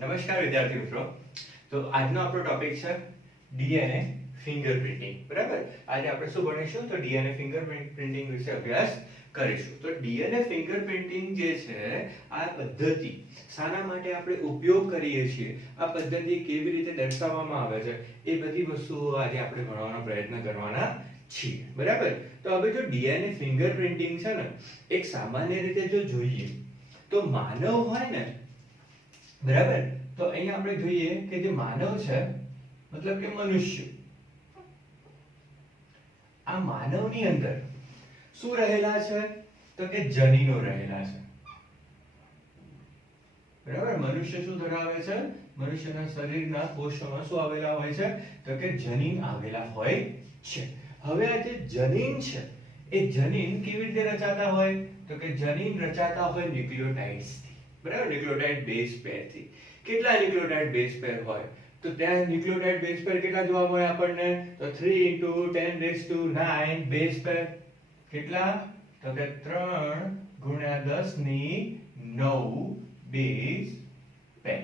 નમસ્કાર વિદ્યાર્થી મિત્રો. તો આજનો આપણો ટોપિક છે ડીએનએ ફિંગરપ્રિન્ટિંગ. બરાબર, આજે આપણે શું ભણીશું? તો ડીએનએ ફિંગરપ્રિન્ટિંગ વિશે અભ્યાસ કરીશું. તો ડીએનએ ફિંગરપ્રિન્ટિંગ જે છે આ પદ્ધતિ શાના માટે આપણે ઉપયોગ કરીએ છીએ, આ પદ્ધતિ કેવી રીતે દર્શાવવામાં આવે છે, એ બધી વસ્તુઓ આજે આપણે ભણવાનો પ્રયત્ન કરવાના છીએ. બરાબર, તો હવે જો ડીએનએ ફિંગરપ્રિન્ટિંગ છે ને, એક સામાન્ય રીતે જો જોઈએ તો માનવ હોય ને, બરાબર, તો અહીંયા આપણે જોઈએ કે જે માનવ છે મતલબ કે મનુષ્ય, આ માનવની અંદર શું રહેલા છે? તો કે જનીનો રહેલા છે. બરાબર, મનુષ્ય શું ધરાવે છે? મનુષ્યના શરીરના કોષોમાં શું આવેલા હોય છે? તો કે જનીન આવેલા હોય છે. હવે આ જે જનીન છે એ જનીન કેવી રીતે રચાતા હોય? તો કે જનીન રચાતા હોય ન્યુક્લિયોટાઇડ્સ થી. બરાબર, ન્યુક્લિયોટાઇડ બેઝ પેર થી. કેટલા ન્યુક્લિયોટાઇડ બેઝ પેર હોય? તો ત્યાં ન્યુક્લિયોટાઇડ બેઝ પેર કેટલા જોવા મળે આપણને? તો 3 × 10⁹ બેઝ પેર. કેટલા? તો કે 3 × 10⁹ બેઝ પેર.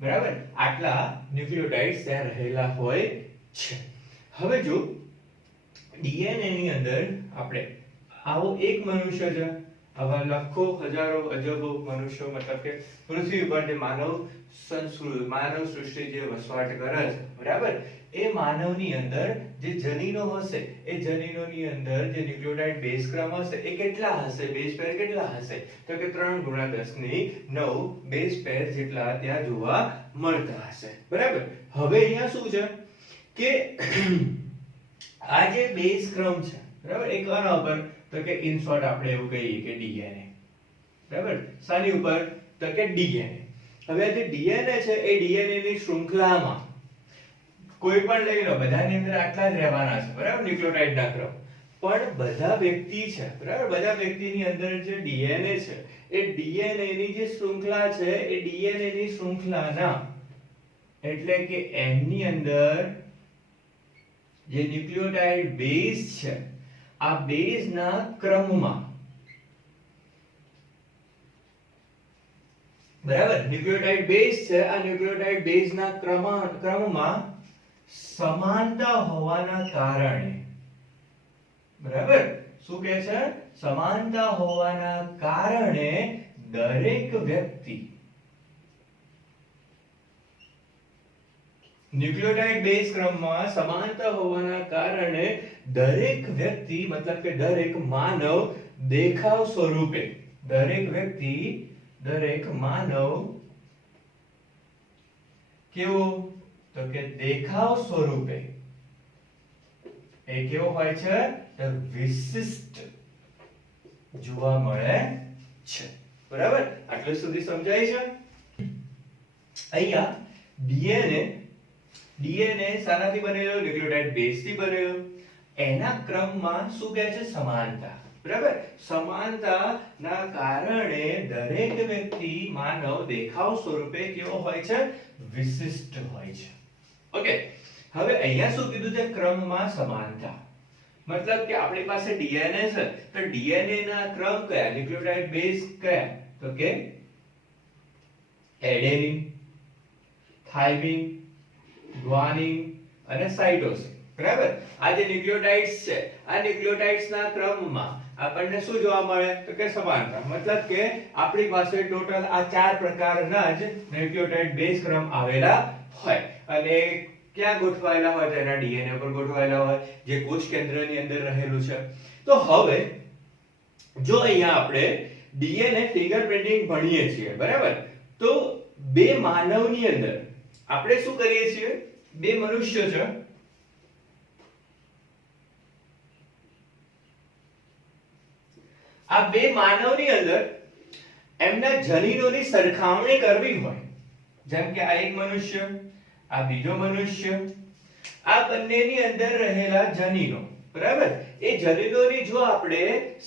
બરાબર, આટલા ન્યુક્લિયોટાઇડ્સ ત્યાં રહેલા હોય છે. હવે જો ડીએનએ ની અંદર આપણે આવો એક મનુષ્ય છે, આવા લાખો હજારો અજબો મનુષ્યો, મતલબ કે પૃથ્વી પર જે માનવ સૃષ્ટિ જે વસવાટ કરે છે, બરાબર, એ માનવની અંદર જે જનીનો હશે, એ જનીનોની અંદર જે ન્યુક્લિયોટાઇડ બેઝ ક્રમ હશે એ કેટલા હશે? બેઝ પેર કેટલા હશે? તો કે 3 × 10⁹ બેઝ પેર જેટલા ત્યાં જોવા મળતા હશે. બરાબર, હવે અહીંયા શું છે કે આ જે બેઝ ક્રમ છે, બરાબર, એ કોના ઉપર? તો કે ઇન શોર્ટ આપણે એવું કહીએ કે ડીએનએ. બરાબર, શાની ઉપર? તો કે ડીએનએ. હવે આ જે ડીએનએ છે એ ડીએનએ ની શૃંખલામાં કોઈ પણ લઈ લો, બધાની અંદર આટલા જ રહેવાના છે, બરાબર, ન્યુક્લિયોટાઇડ ના ક્રમ. પણ બધા વ્યક્તિ છે, બરાબર, બધા વ્યક્તિની અંદર જે ડીએનએ છે એ ડીએનએ ની જે શૃંખલા છે એ ડીએનએ ની શૃંખલાના એટલે કે એમ ની અંદર જે ન્યુક્લિયોટાઇડ બેઝ છે, આ બેઝ ના ક્રમમાં, બરાબર, ન્યુક્લિયોટાઇડ બેઝ છે, આ ન્યુક્લિયોટાઇડ બેઝ ના ક્રમમાં સમાનતા હોવાના કારણે, બરાબર, શું કહે છે? સમાનતા હોવાના કારણે દરેક વ્યક્તિ ન્યુક્લિયોટાઇડ બેઝ ક્રમમાં સમાનતા હોવાના કારણે દરેક વ્યક્તિ મતલબ કે દરેક માનવ દેખાવ સ્વરૂપે, દરેક વ્યક્તિ, દરેક માનવ કેવો? તો કે દેખાવ સ્વરૂપે એ કેવો હોય છે? તો વિશિષ્ટ જોવા મળે છે. બરાબર, આટલું સુધી સમજાય છે? અહીંયા ડીએનએ શાનાથી બનેલો? ન્યુક્લિયોટાઇડ બેઝ થી બનેલો. એના ક્રમમાં શું કહે છે? સમાનતા. બરાબર, સમાનતા ના કારણે દરેક વ્યક્તિ, માનવ દેખાવ સ્વરૂપે કેવો હોય છે? વિશિષ્ટ હોય છે. ઓકે, હવે અહીંયા શું કીધું છે? ક્રમમાં સમાનતા. મતલબ કે આપણી પાસે ડીએનએ છે, તો ડીએનએ ના ક્રમ કયા? ન્યુક્લિયોટાઇડ બેઝ કયા? તો કે એડેનિન, થાઇમિન, ગ્વાનિન અને સાઇટોસિન. બરાબર, આ જે ન્યુક્લિયોટાઇડ્સ છે, આ ન્યુક્લિયોટાઇડ્સ ના ક્રમમાં આપણને શું જોવા મળે? તો કે સમાનતા. મતલબ કે આપણી પાસે ટોટલ આ 4 પ્રકારના જ ન્યુક્લિયોટાઇડ બેઝ ક્રમ આવેલા હોય અને ક્યાં ગોઠવાયેલા હોય? તેના ડીએનએ પર ગોઠવાયેલા હોય, જે કોષ કેન્દ્રની અંદર રહેલું છે. તો હવે જો અહીંયા આપણે ડીએનએ ફિંગરપ્રિન્ટિંગ ભણીએ છીએ, બરાબર, તો બે માનવની અંદર આપણે શું કરીએ છીએ? બે મનુષ્ય છે, આ બે માનવની અંદર એમના જનીનોની સરખામણી કરવી હોય, જેમ કે આ એક મનુષ્ય, આ બીજો મનુષ્ય, આ બંનેની અંદર રહેલા જનીનો, બરાબર, એ જનીનોની જો આપણે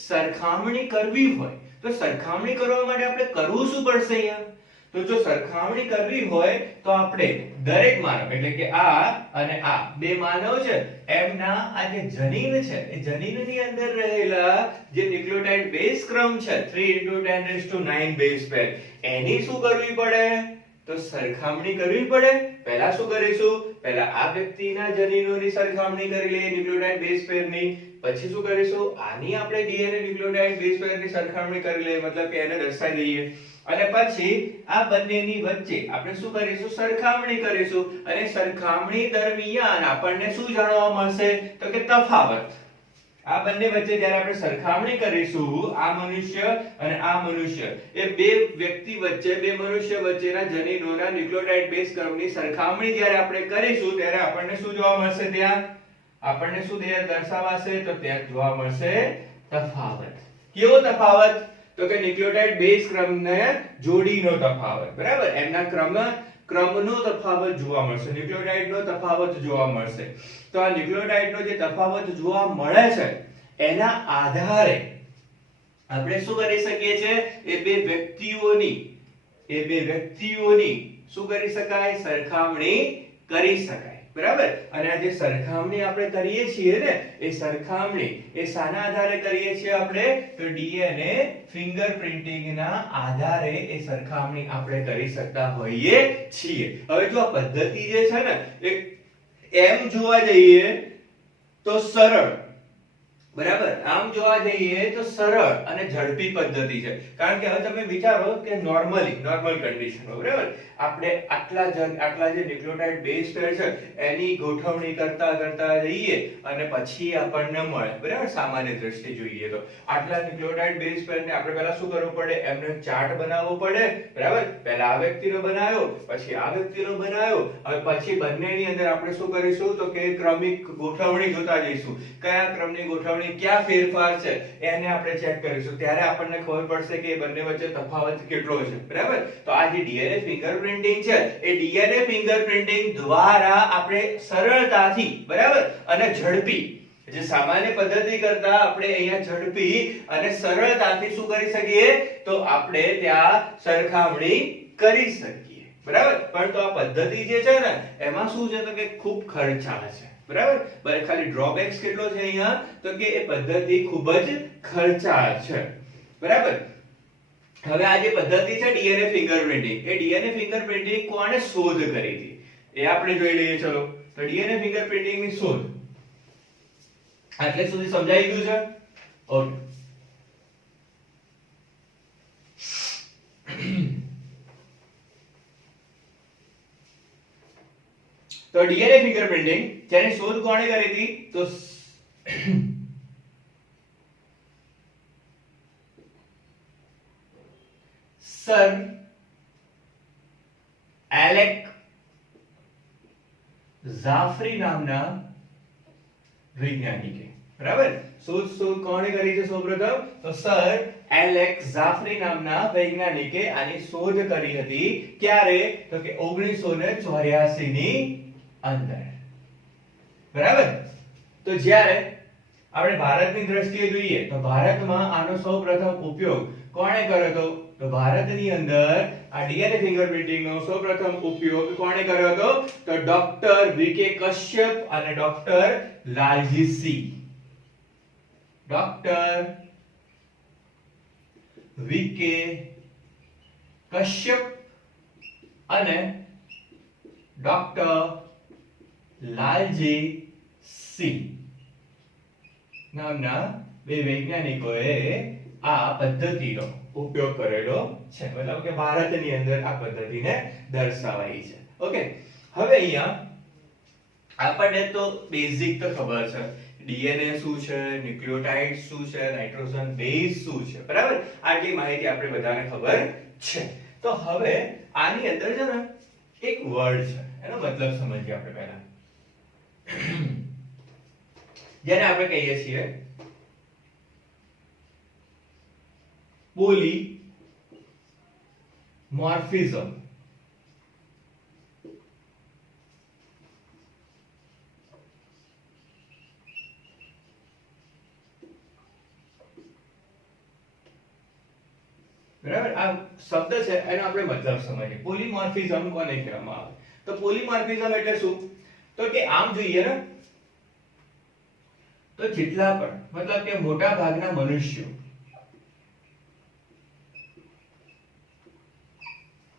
સરખામણી કરવી હોય તો સરખામણી કરવા માટે આપણે કરવું શું પડશે અહીંયા? તો જો સરખામણી કરવી હોય તો આપણે દરેક માનવ એટલે કે આ અને આ બે માનવ છે એમના આ જે જનીન છે એ જનીનની અંદર રહેલા જે ન્યુક્લિયોટાઇડ બેઝ ક્રમ છે 3 × 10⁹ બેઝ પેર એની શું કરવી પડે? તો સરખામણી કરવી પડે. પહેલા શું કરીશું? પહેલા આ વ્યક્તિના જનીનોની સરખામણી કરી લઈએ ન્યુક્લિયોટાઇડ બેઝ પેરની. પછી શું કરીશું? આની આપણે ડીએનએ ન્યુક્લિયોટાઇડ બેઝ પેરની સરખામણી કરી લઈએ, મતલબ કે એને દર્શાવી દઈએ. અને પછી આ બંનેની વચ્ચે આપણે શું કરીશું? સરખામણી કરીશું. અને સરખામણી દરમિયાન આપણને શું જાણવા મળશે? તો કે તફાવત. આ બંને વચ્ચે જ્યારે આપણે સરખામણી કરીશું, આ મનુષ્ય અને આ મનુષ્ય, એ બે વ્યક્તિ વચ્ચે, બે મનુષ્ય વચ્ચેના જનીનોના ન્યુક્લિયોટાઇડ બેઝ ક્રમની સરખામણી જ્યારે આપણે કરીશું ત્યારે આપણને શું જોવા મળશે? ત્યાં આપણને શું દર્શાવાશે? તો ત્યાં જોવા મળશે તફાવત. કેવો તફાવત? તો કે ન્યુક્લિયોટાઇડ બેઝ ક્રમને જોડીનો તફાવત. બરાબર, એમના ક્રમનો તફાવત જોવા મળશે, ન્યુક્લિયોટાઇડનો તફાવત જોવા મળશે. તો આ ન્યુક્લિયોટાઇડનો જે તફાવત જોવા મળે છે એના આધારે આપણે શું કરી શકીએ છીએ? એ બે વ્યક્તિઓની શું કરી શકાય? સરખામણી કરી શકાય. બરાબર, અને આ જે સરખામણી આપણે કરીએ છીએ ને, એ સરખામણી એ શાના આધારે કરીએ છીએ આપણે? તો ડીએનએ ફિંગરપ્રિન્ટિંગના આધારે એ સરખામણી આપણે કરી શકતા હોઈએ છીએ. હવે જો આ પદ્ધતિ જે છે ને, એમ જોવા જઈએ તો સરળ, બરાબર, આમ જોવા જઈએ તો સરળ અને ઝડપી પદ્ધતિ છે. કારણ કે હવે તમે વિચારો કે નોર્મલ કન્ડિશનમાં, બરાબર, આપણે આટલા જે ન્યુક્લિયોટાઇડ બેઝ પેર છે એની ગોઠવણી કરતા જઈએ અને પછી આપણને મળે, બરાબર, સામાન્ય દ્રષ્ટિએ જોઈએ તો આટલા ન્યુક્લિયોટાઇડ બેઝ પેરને આપણે પહેલા શું કરવું પડે? એમને ચાર્ટ બનાવવો પડે. બરાબર, પહેલા આ વ્યક્તિનો બનાવ્યો, પછી આ વ્યક્તિનો બનાવ્યો, હવે પછી બંનેની અંદર આપણે શું કરીશું? તો કે ક્રમિક ગોઠવણી જોતા જઈશું. કયા ક્રમની ગોઠવણી, ક્યાં ફેરફાર છે એને આપણે ચેક કરીશું. ત્યારે આપણને ખબર પડશે કે એ બંને વચ્ચે તફાવત કેટલો છે. બરાબર, તો આ જે ડીએનએ ફિંગરપ્રિન્ટિંગ છે, એ ડીએનએ ફિંગરપ્રિન્ટિંગ દ્વારા આપણે સરળતાથી, બરાબર, અને ઝડપી, જે સામાન્ય પદ્ધતિ કરતા આપણે અહીંયા ઝડપી અને સરળતાથી શું કરી શકીએ? તો આપણે ત્યાં સરખામણી કરી શકીએ. બરાબર, પરંતુ આ પદ્ધતિ જે છે ને એમાં શું છે? તો કે ખૂબ ખર્ચાળ છે. બરાબર, ખાલી ડ્રોબેક્સ કેટલો છે અહીંયા? તો કે એ પદ્ધતિ ખૂબ જ ખર્ચાળ છે. બરાબર, હવે આ જે પદ્ધતિ છે ડીએનએ ફિંગરપ્રિન્ટિંગ, એ ડીએનએ ફિંગરપ્રિન્ટિંગ કોણે શોધ કરી હતી એ આપણે જોઈ લઈએ. ચલો, તો ડીએનએ ફિંગરપ્રિન્ટિંગ ની શોધ આટલે સુધી સમજાઈ ગયું છે? ઓકે. તો ડીએનએ ફિંગરપ્રિન્ટિંગ જેની શોધ કોણે કરી હતી? તો સર એલેક ઝાફરી નામના વૈજ્ઞાનિકે. બરાબર, શોધ કોણે કરી છે? સૌપ્રથમ તો સર એલેક ઝાફરી નામના વૈજ્ઞાનિકે આની શોધ કરી હતી. ક્યારે? તો કે 1984 ની અંદર. બરાબર, તો જ્યારે આપણે ભારતની દ્રષ્ટિએ જોઈએ તો ભારતમાં આનો સૌપ્રથમ ઉપયોગ કોણે કર્યો હતો? તો ભારતની અંદર આ ડીએનએ ફિંગરપ્રિન્ટિંગનો સૌપ્રથમ ઉપયોગ કોણે કર્યો હતો? તો ડોક્ટર વીકે કશ્યપ અને doctor Lalji C. Doctor VK Kashyap અને ડોક્ટર લાલજી સી નામના બે વૈજ્ઞાનિકોએ આ પદ્ધતિનો ઉપયોગ કરેલો છે. મતલબ કે ભારતની અંદર આ પદ્ધતિને દર્શાવાઈ છે. ઓકે, હવે અહીંયા આપણને તો બેઝિક તો ખબર છે, ડીએનએ શું છે, ન્યુક્લિયોટાઇડ શું છે, નાઇટ્રોજન બેઝ શું છે. બરાબર, આટલી માહિતી આપણે બધાને ખબર છે. તો હવે આની અંદર છે ને એક વર્ડ છે, એનો મતલબ સમજીએ આપણે પહેલા. જેને આપણે કહીએ છીએ પોલીમોર્ફિઝમ. બરાબર, આ શબ્દ છે એનો આપણે મતલબ સમજીએ. પોલીમોર્ફિઝમ કોને કહેવામાં આવે? તો પોલીમોર્ફિઝમ એટલે શું? તો કે આમ જોઈએ ને તો જેટલા પણ, મતલબ કે મોટા ભાગના મનુષ્યો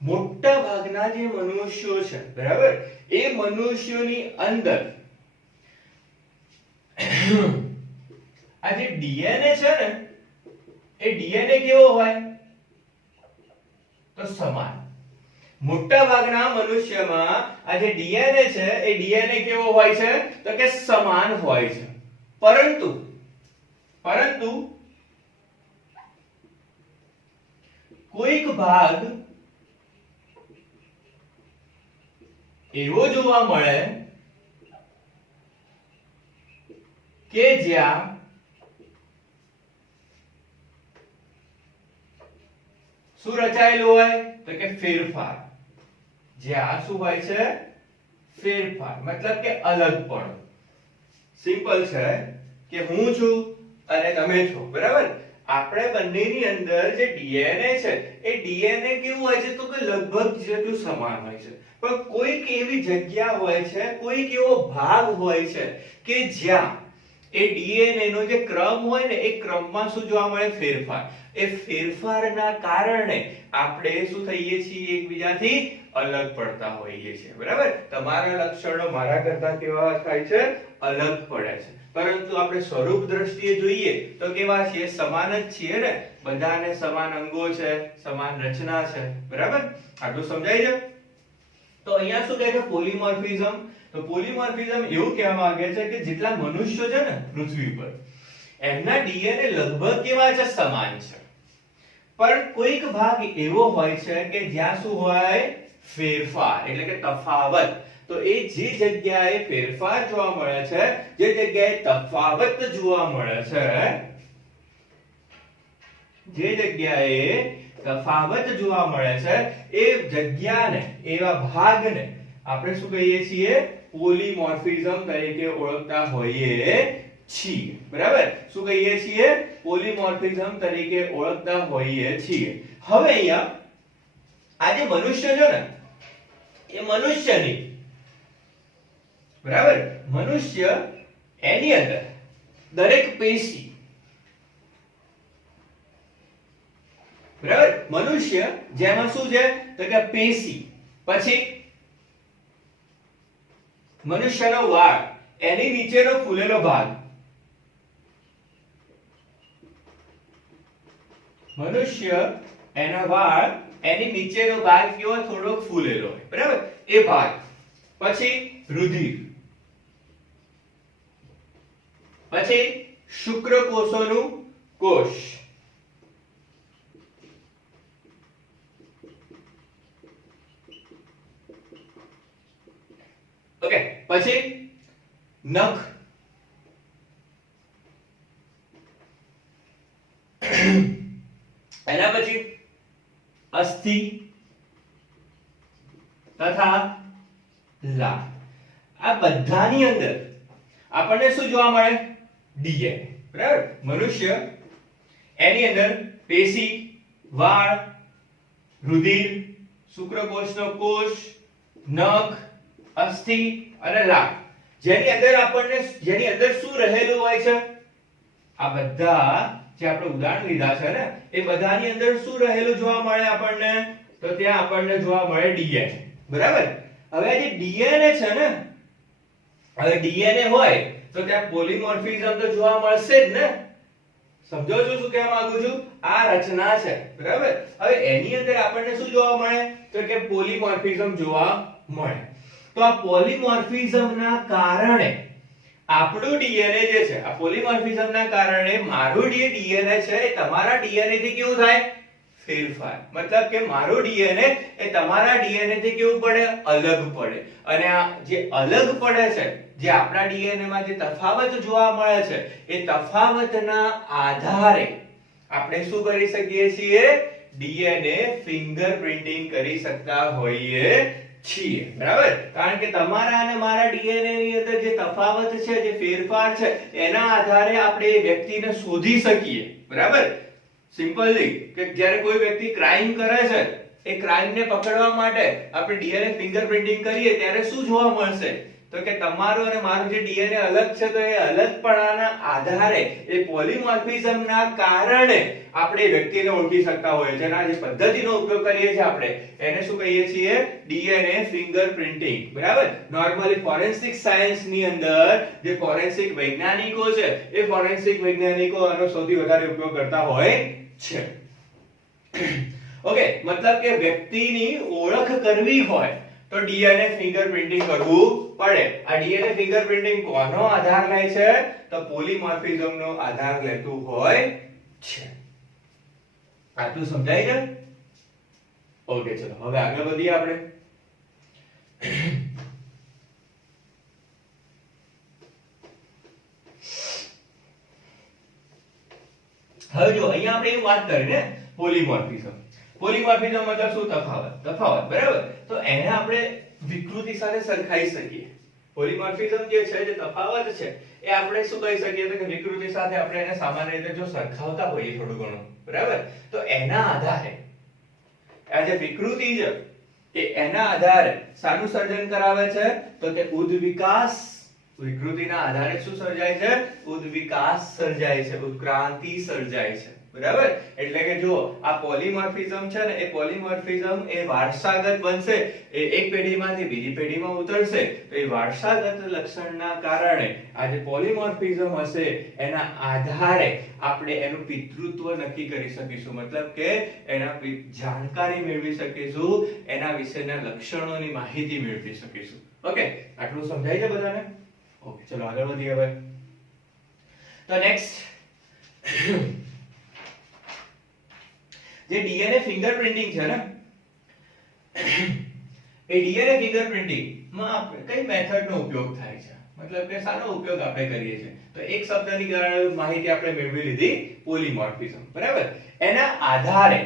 મોટા ભાગના જે મનુષ્યો છે બરાબર એ મનુષ્યોની અંદર આ જે ડીએનએ છે ને એ ડીએનએ કેવો હોય તો સમાન મોટા ભાગના મનુષ્યમાં આ જે ડીએનએ છે એ ડીએનએ કેવો હોય છે તો કે સમાન હોય છે પરંતુ કોઈક ભાગ એવો જોવા મળે કે જ્યાં શું રચાયેલું હોય તો કે ફેરફાર જ્યાં શું હોય છે ફેરફાર મતલબ કે અલગપણું સિમ્પલ છે કે હું છું અને તમે છો બરાબર આપણે બંનેની અંદર જે ડીએનએ છે એ ડીએનએ કેવું હોય છે તો કે લગભગ જેટલું સમાન હોય છે પણ કોઈક એવી જગ્યા હોય છે કોઈક એવો ભાગ હોય છે કે જ્યાં એ ડીએનએ નો જે ક્રમ હોય ને એ ક્રમમાં શું જોવા મળે ફેરફાર એ ફેરફારના કારણે આપણે શું થઈએ છીએ એકબીજાથી અલગ પડતા હોઈએ છીએ બરાબર તમારા લક્ષણો મારા કરતા કેવા થાય છે અલગ પડે છે પરંતુ આપણે સ્વરૂપ દ્રષ્ટિએ જોઈએ તો કેવા છીએ સમાન જ છીએ ને બધાને સમાન અંગો છે સમાન રચના છે બરાબર આટલું સમજાય છે તો અહીંયા શું કહે છે પોલીમોર્ફિઝમ તો પોલીમોર્ફિઝમ એવું કહેવા માંગે છે કે જેટલા મનુષ્યો છે ને પૃથ્વી પર એમના ડીએનએ લગભગ કેવા છે સમાન છે પણ કોઈક ભાગ એવો હોય છે કે જ્યાં શું હોય ફેરફાર એટલે કે તફાવત તો એ જે જગ્યાએ ફેરફાર જોવા મળે છે જે જગ્યાએ તફાવત જોવા મળે છે જે જગ્યાએ તફાવત જોવા મળે છે એ જગ્યાને એવા ભાગને આપણે શું કહીએ છીએ પોલીમોર્ફિઝમ તરીકે ઓળખતા હોઈએ છીએ બરાબર શું કહીએ છીએ પોલીમોર્ફિઝમ તરીકે ઓળખતા હોઈએ છીએ હવે અહીંયા આ જે મનુષ્ય છે ને એ મનુષ્યની બરાબર મનુષ્ય એની અંદર દરેક પેશી બરાબર મનુષ્ય જેમાં શું છે તો કે પેશી પછી મનુષ્યનો વાળ એની નીચેનો ફૂલેલો ભાગ મનુષ્ય એના વાળ એની નીચેનો ભાગ કેવો થોડોક ફૂલેલો હોય બરાબર એ ભાગ પછી રુધિર પછી શુક્રકોષોનું કોષ ઓકે પછી નખ એના પછી અસ્થિ તથા લાળ આ બધાની અંદર આપણને શું જોવા મળે ડીએનએ બરાબર મનુષ્ય એની અંદર પેશી વાળ રુધિર શુક્રકોષનો કોષ નખ અસ્થિ અને લાળ જેની અંદર શું રહેલું હોય છે આ બધા જે આપણે ઉદાહરણ લીધા છે ને એ બધાની અંદર શું રહેલું જોવા મળે આપણને તો ત્યાં આપણને જોવા મળે ડીએનએ બરાબર હવે આ જે ડીએનએ છે ને હવે ડીએનએ હોય તો ત્યાં પોલીમોર્ફિઝમ તો જોવા મળશે જ ને સમજો છો શું કહેવા માંગુ છું આ રચના છે બરાબર હવે એની અંદર આપણને શું જોવા મળે તો કે પોલીમોર્ફિઝમ જોવા મળે તો આ પોલીમોર્ફિઝમના કારણે આપણું ડીએનએ જે છે આ પોલીમોર્ફિઝમના કારણે મારું જે ડીએનએ છે એ તમારા ડીએનએ થી કેવું થાય ફેરફાર મતલબ કે મારું ડીએનએ એ તમારા ડીએનએ થી કેવું પડે અલગ પડે અને આ જે અલગ પડે છે જે આપણા ડીએનએ માં જે તફાવત જોવા મળે છે એ તફાવતના આધારે આપણે શું કરી શકીએ છીએ ડીએનએ ફિંગરપ્રિન્ટિંગ કરી શકતા હોઈએ છીએ બરાબર કારણ કે તમારા અને મારા ડીએનએ ની અંદર જે તફાવત છે જે ફેરફાર છે એના આધારે આપણે એ વ્યક્તિને શોધી શકીએ બરાબર સિમ્પલી કે જ્યારે કોઈ વ્યક્તિ ક્રાઇમ કરે છે એ ક્રાઇમ ને પકડવા માટે આપણે ડીએનએ ફિંગરપ્રિન્ટિંગ કરીએ ત્યારે શું જોવા મળશે તો કે તમારું અને મારું જે ડીએનએ અલગ છે તો એ અલગપણાના આધારે એ પોલીમોર્ફિઝમના કારણે આપણે વ્યક્તિને ઓળખી શકતા હોઈએ છીએ. અને આ જે પદ્ધતિનો ઉપયોગ કરીએ છીએ આપણે એને શું કહીએ છીએ? DNA fingerprinting. બરાબર? નોર્મલી ફોરેન્સિક સાયન્સ ની અંદર જે ફોરેન્સિક વૈજ્ઞાનિકો છે એ ફોરેન્સિક વૈજ્ઞાનિકો આનો સૌથી વધારે ઉપયોગ કરતા હોય છે. ઓકે, મતલબ કે વ્યક્તિની ઓળખ કરવી હોય તો ડીએનએ ફિંગરપ્રિન્ટિંગ કરવું પડે. આ ડીએનએ ફિંગરપ્રિન્ટિંગ કોનો આધાર લે છે? તો પોલીમોર્ફિઝમનો આધાર લેતું હોય છે. આટલું સમજાય છે? ઓકે, ચલો હવે આગળ વધીએ આપણે. હવે જો અહીંયા આપણે એવું વાત કરી ને પોલીમોર્ફિઝમ. પોલીમોર્ફિઝમ મતલબ શું? તફાવત. બરાબર? તો એને આપણે વિકૃતિ સાથે સરખાઈ શકીએ. પોલીમોર્ફિઝમ જે છે, જે તફાવત છે, એ આપણે શું કહી શકીએ તો કે વિકૃતિ સાથે આપણે એને સામાન્ય રીતે જો સરખાવતા હોઈએ થોડું ઘણું, બરાબર, તો એના આધારે આ જે વિકૃતિ છે એ એના આધારે શાનું સર્જન કરાવે છે? તો કે ઉદ્વિકાસ. વિકૃતિના આધારે શું સર્જાય છે? ઉદ્વિકાસ સર્જાય છે, ઉત્ક્રાંતિ સર્જાય છે. બરાબર? એટલે કે જો આ પોલીમોર્ફિઝમ છે ને એ પોલીમોર્ફિઝમ એ વારસાગત બનશે, એ એક પેઢીમાંથી બીજી પેઢીમાં ઉતરશે. તો એ વારસાગત લક્ષણના કારણે આ જે પોલીમોર્ફિઝમ હશે એના આધારે આપણે એનું પિતૃત્વ નક્કી કરી શકીશું. મતલબ કે એના જાણકારી મેળવી શકીશું, એના વિશેના લક્ષણોની માહિતી મેળવી શકીશું. ઓકે, આટલું સમજાય છે બધાને? ઓકે, ચલો આગળ વધીએ હવે. તો નેક્સ્ટ જે ડીએનએ ફિંગરપ્રિન્ટિંગ છે ને એ ડીએનએ ફિંગરપ્રિન્ટિંગ માં આપણે કઈ મેથડ નો ઉપયોગ થાય છે? મતલબ કે શાનો ઉપયોગ આપણે કરીએ છીએ? તો એક શબ્દની માહિતી આપણે મેળવી લીધી, પોલીમોર્ફિઝમ. બરાબર? એના આધારે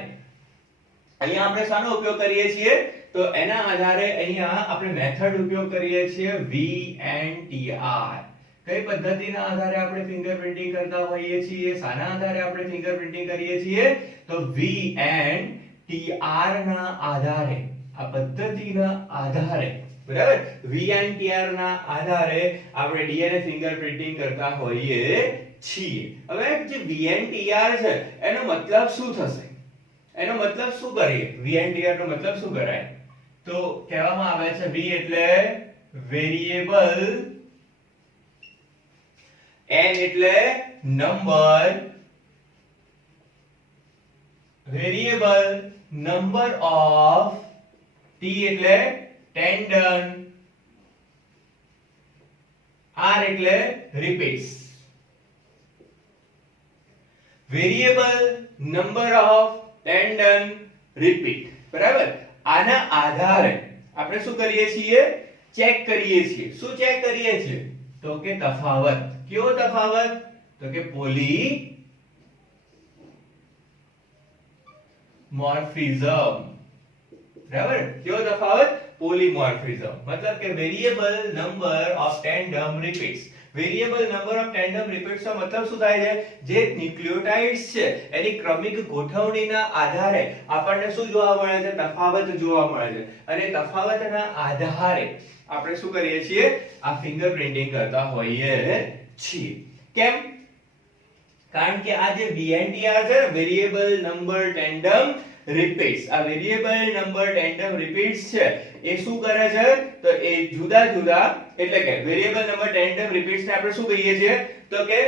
અહીંયા આપણે શાનો ઉપયોગ કરીએ છીએ? તો એના આધારે અહીંયા આપણે મેથડ ઉપયોગ કરીએ છીએ VNTR. કઈ પદ્ધતિના આધારે આપણે ફિંગરપ્રિન્ટિંગ કરતા હોઈએ છીએ? શાના આધારે આપણે ફિંગરપ્રિન્ટિંગ કરીએ છીએ? તો VNTR ના આધારે, આ પદ્ધતિના આધારે. બરાબર? VNTR ના આધારે આપણે ડીએનએ ફિંગરપ્રિન્ટિંગ કરતા હોઈએ છીએ. હવે જે VNTR છે એનો મતલબ શું થશે? એનો મતલબ શું કરીએ? VNTR નો મતલબ શું કરાય? તો કહેવામાં આવે છે V એટલે વેરિયેબલ, N એટલે number, variable number of, T એટલે ટેન્ડન, R એટલે repeats. Variable number of tandem repeat. બરાબર? આના આધારે આપણે શું કરીએ છીએ? ચેક કરીએ છીએ. શું ચેક કરીએ છીએ? તો કે તફાવત. કયો તફાવત? તો કે પોલીમોર્ફિઝમ. બરાબર? કયો તફાવત? પોલીમોર્ફિઝમ. મતલબ કે variable number of tandem repeats. Variable number of tandem repeats નો મતલબ શું થાય છે? જે ન્યુક્લિયોટાઇડ્સ છે એની ક્રમિક ગોઠવણીના આધારે આપણને શું જોવા મળે છે? તફાવત જોવા મળે છે. અને તફાવતના આધારે આપણે શું કરીએ છીએ? આ ફિંગરપ્રિન્ટિંગ કરતા હોઈએ છીએ. કેમ? કારણ કે આ જે VNTR છે, વેરિયેબલ નંબર ટેન્ડમ રિપીટ્સ, આ વેરિયેબલ નંબર ટેન્ડમ રિપીટ્સ છે એ શું કરે છે? તો એ જુદા જુદા, એટલે કે વેરિયેબલ નંબર ટેન્ડમ રિપીટ્સ ને આપણે શું કહીએ છીએ? તો કે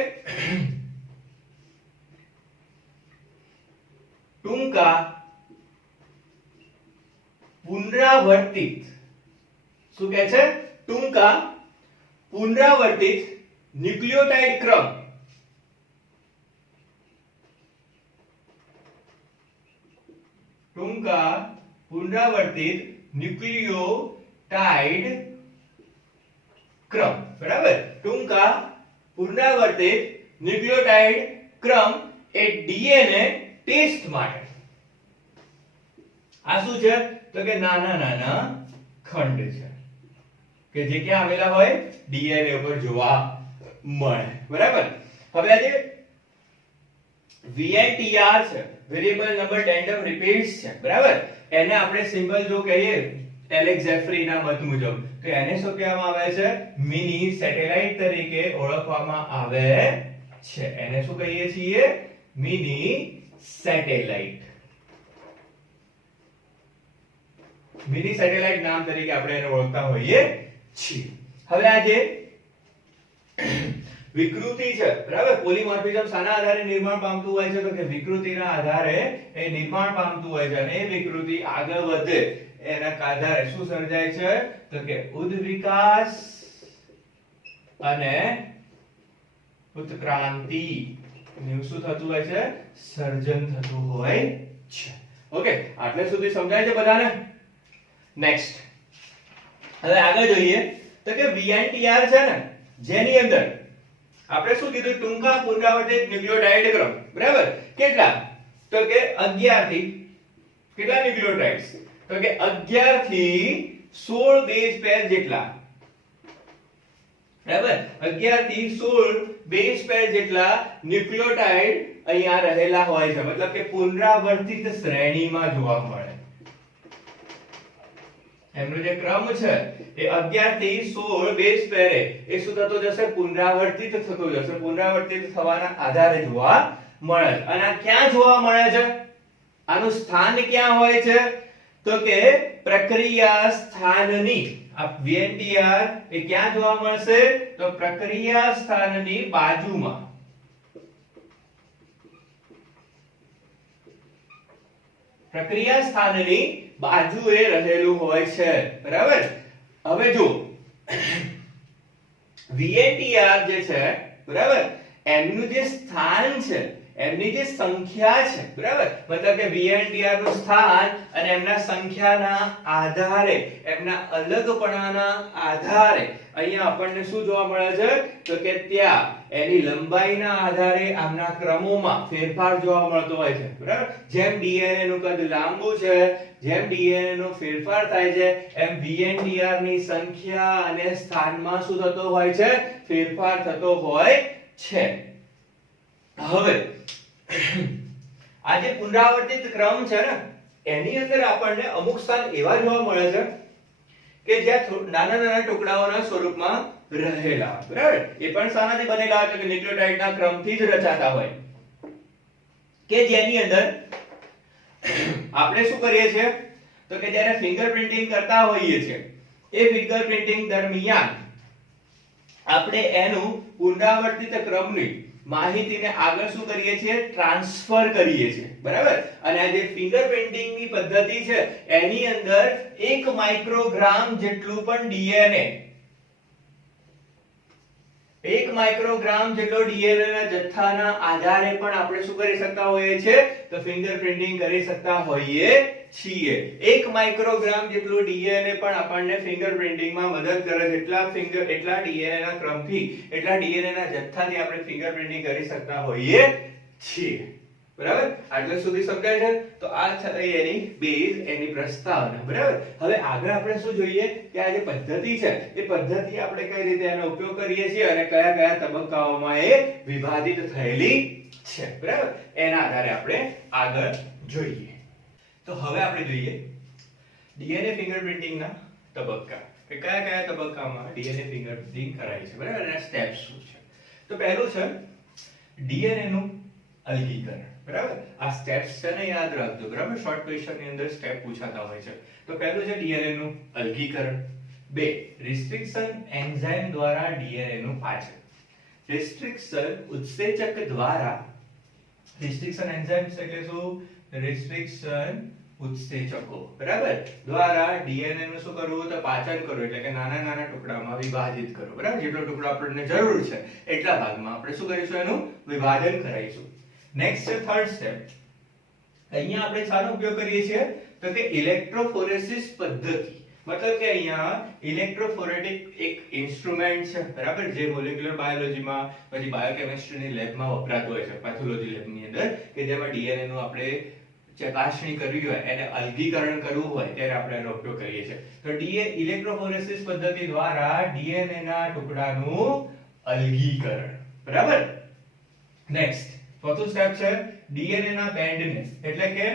ટૂંકા પુનરાવર્તિત. શું કહે છે? ટૂંકા પુનરાવર્તિત ન્યુક્લિયોટાઇડ ક્રમ. ટૂંકા પુનરાવર્તિત ન્યુક્લિયોટાઇડ ક્રમ. બરાબર? ટૂંકા પુનરાવર્તિત ન્યુક્લિયોટાઇડ ક્રમ એ ડીએનએ ટેસ્ટ માટે. આ શું છે? તો કે નાના નાના ખંડ છે કે જે ક્યાં આવેલા હોય? ડીએનએ ઉપર જોવા મળે. બરાબર? હવે આ જે VNTR છે, વેરિયેબલ નંબર ટેન્ડમ રિપીટ્સ છે. બરાબર? એને આપણે સિમ્બલ જો કહીએ એલેક્સ જેફરીના મત મુજબ તો એને શું કહેવામાં આવે છે? મિની સેટેલાઇટ તરીકે ઓળખવામાં આવે છે. એને શું કહીએ છીએ? Mini satellite. મિની સેટેલાઇટ નામ તરીકે આપણે એને ઓળખતા હોઈએ છીએ. હવે આ જે વિકૃતિ છે, બરાબર, પોલીમોર્ફિઝમ શાના આધારે નિર્માણ પામતું હોય છે? તો કે વિકૃતિના આધારે એ નિર્માણ પામતું હોય છે અને એ વિકૃતિ આગળ વધે એના આધારે શું સર્જાય છે? તો કે ઉદ્વિકાસ અને ઉત્ક્રાંતિ નું શું થતું હોય છે? સર્જન થતું હોય છે. ઓકે, આટલે સુધી સમજાય છે બધાને? નેક્સ્ટ હવે આગળ જોઈએ તો કે VNTR છે ને, જેની અંદર આપણે શું કીધું? ટૂંકા પુનરાવર્તિત ન્યુક્લિયોટાઇડ ક્રમ, બરાબર? કેટલા? તો કે 11 થી કેટલા ન્યુક્લિયોટાઇડ્સ? તો કે 11 થી 16 બેઝ પેર જેટલા, બરાબર? 11 થી 16 બેઝ પેર જેટલા ન્યુક્લિયોટાઇડ અહીંયા રહેલા હોય છે. મતલબ કે પુનરાવર્તિત શ્રેણીમાં જોવા મળે. એમનો જે ક્રમ છે એ 11 થી 16 બેઝ પેરે એ શું થતો જશે? પુનરાવર્તિત થતો જશે. પુનરાવર્તિત થવાના આધારે જોવા મળે છે. અને આ ક્યાં જોવા મળે છે? આનું સ્થાન ક્યાં હોય છે? તો કે પ્રક્રિયા સ્થાનની, આ VNTR એ ક્યાં જોવા મળશે? તો પ્રક્રિયા સ્થાનની બાજુમાં. પ્રક્રિયા સ્થાનની બાજુએ રહેલું હોય છે, બરાબર? હવે જો VNTR જે છે, બરાબર, એમનું જે સ્થાન છે, એમની જે સંખ્યા છે, બરાબર, મતલબ કે VNTR નું સ્થાન અને એમના સંખ્યાના આધારે, એમના અલગપણાના આધારે અહીંયા આપણને શું જોવા મળે છે? તો કે ત્યાં એની લંબાઈના આધારે આમના ક્રમોમાં ફેરફાર જોવા મળતો હોય છે, બરાબર? જેમ DNA નું કદ લાંબુ છે, જેમ DNA નો ફેરફાર થાય છે, એમ VNTR ની સંખ્યા અને સ્થાનમાં શું થતો હોય છે? ફેરફાર થતો હોય છે. હવે આ જે પુનરાવર્તિત ક્રમ છે ને, એની અંદર આપણને અમુક સ્થાન એવા જોવા મળે છે કે જ્યાં નાના નાના ટુકડાઓના સ્વરૂપમાં રહેલા, બરાબર? એ પણ શાનાથી બનેલા હોય? તો કે ન્યુક્લિયોટાઇડના ક્રમથી જ રચાતા હોય, કે જેની અંદર આપણે શું કરીએ છીએ? તો કે જ્યારે ફિંગરપ્રિન્ટિંગ કરતા હોઈએ છીએ, એ ફિંગરપ્રિન્ટિંગ દરમિયાન આપણે એનું પુનરાવર્તિત ક્રમની માહિતીને આગળ શું કરીએ છીએ? ટ્રાન્સફર કરીએ છીએ, બરાબર? અને આ જે ફિંગરપ્રિન્ટિંગની પદ્ધતિ છે એની અંદર 1 માઇક્રોગ્રામ જેટલું પણ DNA, 1 માઇક્રોગ્રામ જેટલો DNA ના જથ્થાના આધારે પણ આપણે શું કરી શકતા હોઈએ છીએ? તો ફિંગરપ્રિન્ટિંગ કરી શકતા હોઈએ છીએ. 1 માઇક્રોગ્રામ જેટલું DNA પણ આપણને ફિંગરપ્રિન્ટિંગમાં મદદ કરે છે. એટલા DNA ના ક્રમથી, એટલા DNA ના જથ્થાથી આપણે ફિંગરપ્રિન્ટિંગ કરી શકતા હોઈએ છીએ, બરાબર? આટલે સુધી સમજાય છે? તો આ થઈ એની બેઝ, એની પ્રસ્તાવના, બરાબર? હવે આગળ આપણે શું જોઈએ કે આ જે પદ્ધતિ છે એ પદ્ધતિ આપણે કઈ રીતે એનો ઉપયોગ કરીએ છીએ અને કયા કયા તબક્કાઓમાં એ વિભાજિત થયેલી છે, બરાબર? એના આધારે આપણે આગળ જોઈએ. તો હવે આપણે જોઈએ DNA ફિંગરપ્રિન્ટિંગના તબક્કા, કે કયા કયા તબક્કામાં DNA ફિંગરપ્રિન્ટિંગ કરાય છે, બરાબર? એના સ્ટેપ્સ શું છે? તો પહેલું છે DNA નું અલગીકરણ, બરાબર? આ સ્ટેપ્સ છે ને, યાદ રાખજો, બરાબર? શોર્ટ ક્વેશ્ચન ની અંદર સ્ટેપ પૂછાતા હોય છે. તો પહેલું છે DNA નું અલગીકરણ. 2 રિસ્ટ્રિક્શન એન્ઝાઇમ દ્વારા DNA નું પાચન. રિસ્ટ્રિક્શન ઉત્સેચક દ્વારા, રિસ્ટ્રિક્શન એન્ઝાઇમ્સ એટલે શું? રિસ્ટ્રિક્શન ઉત્સેચકો, બરાબર, દ્વારા DNA નું શું કરવું? તો પાચન કરવું, એટલે કે નાના નાના ટુકડામાં વિભાજિત કરવું, બરાબર? જેટલો ટુકડો આપણને જરૂર છે એટલા ભાગમાં આપણે શું કરીશું? એનું વિભાજન કરાવીશું. નેક્સ્ટ છે થર્ડ સ્ટેપ. અહીંયા આપણે શાનો ઉપયોગ કરીએ છીએ? તો કે ઇલેક્ટ્રોફોરેસિસ પદ્ધતિ. મતલબ કે અહીંયા ઇલેક્ટ્રોફોરેટિક એક ઇન્સ્ટ્રુમેન્ટ છે, બરાબર? જે મોલેક્યુલર બાયોલોજીમાં, પછી બાયોકેમિસ્ટ્રીની લેબમાં વપરાતું હોય છે, પેથોલોજી લેબની અંદર, કે જેમાં DNA નું આપણે ચકાસણી કરવી હોય, એને અલગીકરણ કરવું હોય ત્યારે આપણે એનો ઉપયોગ કરીએ છીએ. તો ઇલેક્ટ્રોફોરેસિસ પદ્ધતિ દ્વારા DNA ના ટુકડાનું અલગીકરણ, બરાબર? નેક્સ્ટ ચોથું સ્ટેપ છે DNA ના બેન્ડને, એટલે કે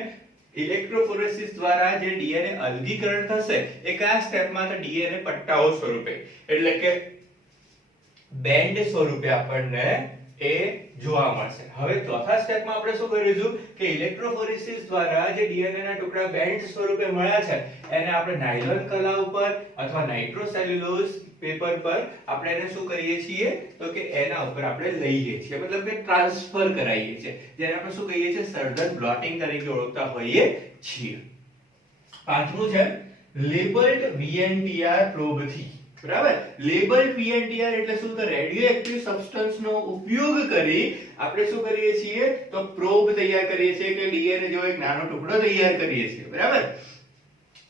ઇલેક્ટ્રોફોરેસિસ દ્વારા જે ડીએનએ અલગીકરણ થશે એ કયા સ્ટેપમાં? તો ડીએનએ પટ્ટાઓ સ્વરૂપે, એટલે કે બેન્ડ સ્વરૂપે આપણને એ જોવા મળશે. હવે ચોથા સ્ટેપમાં આપણે શું કરીશું કે ઇલેક્ટ્રોફોરેસિસ દ્વારા જે ડીએનએ ના ટુકડા બેન્ડ સ્વરૂપે મળ્યા છે એને આપણે નાયલોન કલા ઉપર અથવા નાઇટ્રોસેલ્યુલોઝ પેપર પર આપણે એને શું કરીએ છીએ તો કે એના ઉપર આપણે લઈએ છીએ, મતલબ કે ટ્રાન્સફર કરાવીએ છીએ, જેને આપણે શું કહીએ છીએ સર્જન બ્લોટિંગ તરીકે ઓળખતા હોઈએ છીએ. પાંચમું છે લેબલ્ડ વીએનટીઆર પ્રોબ થી. બરાબર, લેબલ્ડ વીએનટીઆર એટલે શું? તો રેડિયો એક્ટિવ સબસ્ટન્સ નો ઉપયોગ કરી આપણે શું કરીએ છીએ તો પ્રોબ તૈયાર કરીએ છીએ કે ડીએનએ જેવો એક નાનો ટુકડો તૈયાર કરીએ છીએ. બરાબર,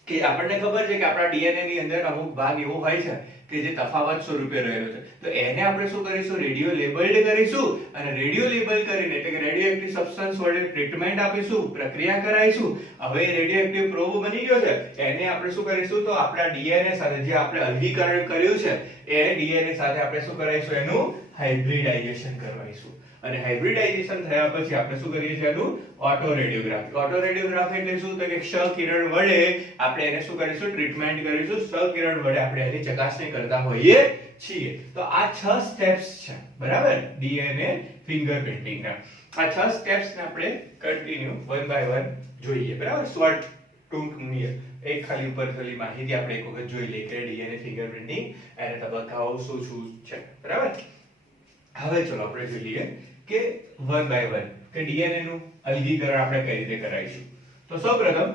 કે આપણને ખબર છે કે આપણા ડીએનએ ની અંદર અમુક ભાગ એવો હોય છે કે જે તફાવત સ્વરૂપે રહેલો છે, તો એને આપણે શું કરીશું રેડિયો લેબલ્ડ કરીશું અને રેડિયો લેબલ કરીને એટલે કે રેડિયો એક્ટિવ સબસ્ટન્સ વડે ટ્રીટમેન્ટ આપીશું, પ્રક્રિયા કરાવીશું. હવે રેડિયો એક્ટિવ પ્રોબ બની ગયો છે, એને આપણે શું કરીશું તો આપણા ડીએનએ સાથે જે આપણે અલગીકરણ કર્યું છે એ ડીએનએ સાથે આપણે શું કરાવીશું એનું હાઇબ્રિડાઇઝેશન કરવાઈશું. અને હાઇબ્રિડાઇઝેશન થયા પછી આપણે શું કરીએ છીએ એનું ઓટો રેડિયોગ્રાફી. ઓટો રેડિયોગ્રાફી એટલે શું? તો કે ક્ષ કિરણ વડે આપણે એને શું કરીશું ટ્રીટમેન્ટ કરીશું, ક્ષ કિરણ વડે આપણે એની ચકાસણી કરતા હોઈએ છીએ. તો આ 6 સ્ટેપ્સ છે. બરાબર, ડીએનએ ફિંગરપ્રિન્ટિંગ ના આ 6 સ્ટેપ્સ ને આપણે કન્ટિન્યુ વન બાય વન જોઈએ. બરાબર, શોર્ટ ટૂંકની એક ખાલી ઉપર ખાલી માહિતી આપણે એક વખત જોઈ લઈએ કે ડીએનએ ફિંગરપ્રિન્ટિંગ અને તબક્કાઓ શું શું છે. બરાબર, હવે ચલો આપણે જોઈ લઈએ કે વન બાય વન કે ડીએનએ નું અલગીકરણ આપણે કઈ રીતે કરાવીશું. તો સૌપ્રથમ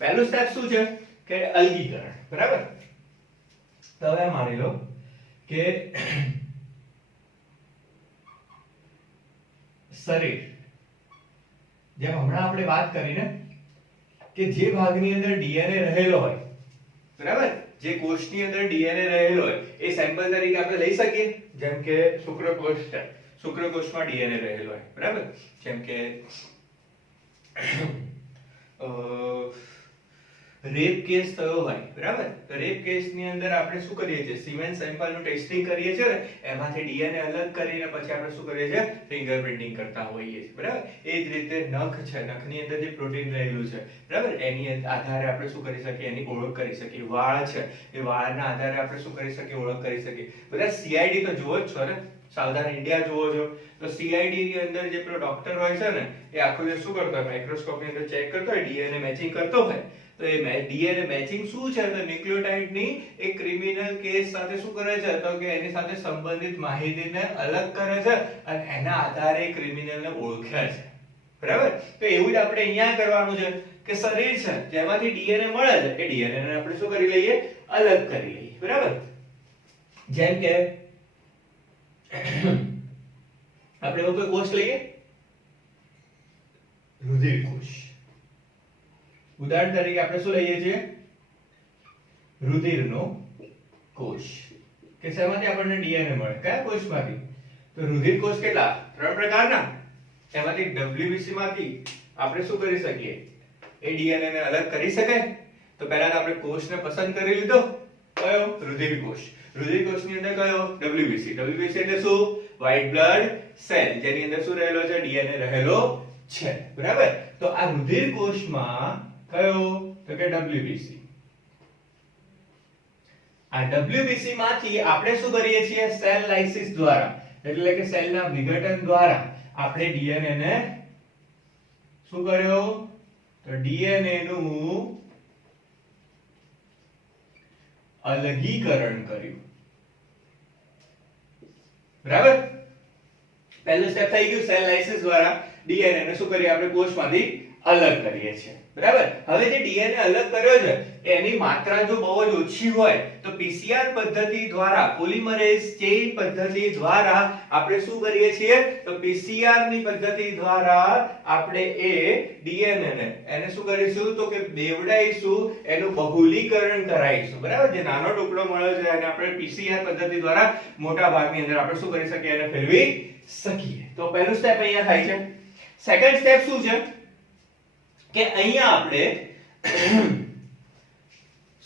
પહેલું સ્ટેપ શું છે કે અલગીકરણ. બરાબર, તો હવે માની લો કે શરીર જેમ હમણાં આપણે વાત કરીને કે જે ભાગની અંદર ડીએનએ રહેલો હોય, બરાબર, જે કોષની અંદર ડીએનએ રહેલો હોય એ સેમ્પલ તરીકે આપણે લઈ શકીએ. જેમ કે શુક્રકોષ છે, શુક્રકોષમાં ડીએનએ રહેલો હોય. બરાબર, જેમ કે રેપ કેસ થયો હોય. બરાબર, તો રેપ કેસની અંદર આપણે શું કરીએ છીએ સિમેન સેમ્પલ નું ટેસ્ટિંગ કરીએ છીએ ને એમાંથી ડીએનએ અલગ કરીને પછી આપણે શું કરીએ છીએ ફિંગરપ્રિન્ટિંગ કરતા હોઈએ છીએ. બરાબર, એ જ રીતે નખ છે, નખની અંદર જે પ્રોટીન રહેલું છે, બરાબર, એની આધારે આપણે શું કરી શકીએ એની ઓળખ કરી શકીએ. વાળ છે, એ વાળના આધારે આપણે શું કરી શકીએ ઓળખ કરી શકીએ. બધા સીઆઈડી તો જુઓ જ છો ને, સાવધાન ઇન્ડિયા જુઓ છો તો સીઆઈડી ની અંદર જે પેલો ડોક્ટર હોય છે ને એ આખો દિવસ શું કરતો હોય માઇક્રોસ્કોપ ની અંદર ચેક કરતો હોય, ડીએનએ મેચિંગ કરતો હોય. તો એ ડીએનએ મેચિંગ શું છે તો ન્યુક્લિયોટાઇડ ની એક ક્રિમિનલ કેસ સાથે શું કરે છે તો કે એની સાથે સંબંધિત માહિતીને અલગ કરે છે અને એના આધારે ક્રિમિનલ ને ઓળખે છે. બરાબર, તો એવું જ આપણે અહીંયા કરવાનું છે કે શરીર છે જેમાંથી ડીએનએ મળે છે એ ડીએનએ ને આપણે શું કરી લઈએ અલગ કરી લઈએ. બરાબર, જેમ કે આપણે એવો કોઈ કોષ લઈએ રુધિર કોષ. ઉદાહરણ તરીકે આપણે શું લઈએ છીએ રુધિરનો કોષ કે શેમાંથી આપણને ડીએનએ મળે કયા કોષમાંથી તો રુધિર કોષ કેટલા 3 પ્રકારના એમાંથી ડબ્લ્યુબીસી માંથી આપણે શું કરી શકીએ એ ડીએનએ ને અલગ કરી શકાય. તો પહેલા તો આપણે કોષને પસંદ કરી લીધો કયો રુધિર કોષ. રુધિર કોષની અંદર કયો ડબ્લ્યુબીસી. ડબ્લ્યુબીસી એટલે શું વ્હાઇટ બ્લડ સેલ જેની અંદર શું રહેલો છે ડીએનએ રહેલો છે. બરાબર, તો આ રુધિર કોષમાં કયો તો કે ડબ્લ્યુબીસી. આ ડબ્લ્યુબીસી માંથી આપણે શું કરીએ છીએ સેલ લાઇસિસ દ્વારા એટલે કે સેલના વિઘટન દ્વારા આપણે ડીએનએ ને શું કર્યો તો ડીએનએ નું અલગીકરણ કર્યું. બરાબર, પહેલું સ્ટેપ થઈ ગયું સેલ લાઇસિસ દ્વારા ડીએનએ ને શું કરીએ આપણે કોષમાંથી અલગ કરીએ છીએ. બરાબર, હવે જે ડીએનએ અલગ કર્યો છે એની માત્રા જો બહુ જ ઓછી હોય તો પીસીઆર પદ્ધતિ દ્વારા પોલિમરેઝ ચેઇન પદ્ધતિ દ્વારા આપણે શું કરીએ છીએ તો પીસીઆર ની પદ્ધતિ દ્વારા આપણે એ ડીએનએ ને એને શું કરીશું તો કે બેવડાઈશું, એનું બહુલીકરણ કરાવીશું. બરાબર, જે નાનો ટુકડો મળ્યો છે એને આપણે પીસીઆર પદ્ધતિ દ્વારા મોટા ભાગની અંદર આપણે શું કરી શકીએ એને ફેરવી શકીએ. તો પહેલું સ્ટેપ અહીંયા થાય છે. સેકન્ડ સ્ટેપ શું છે કે અહીંયા આપણે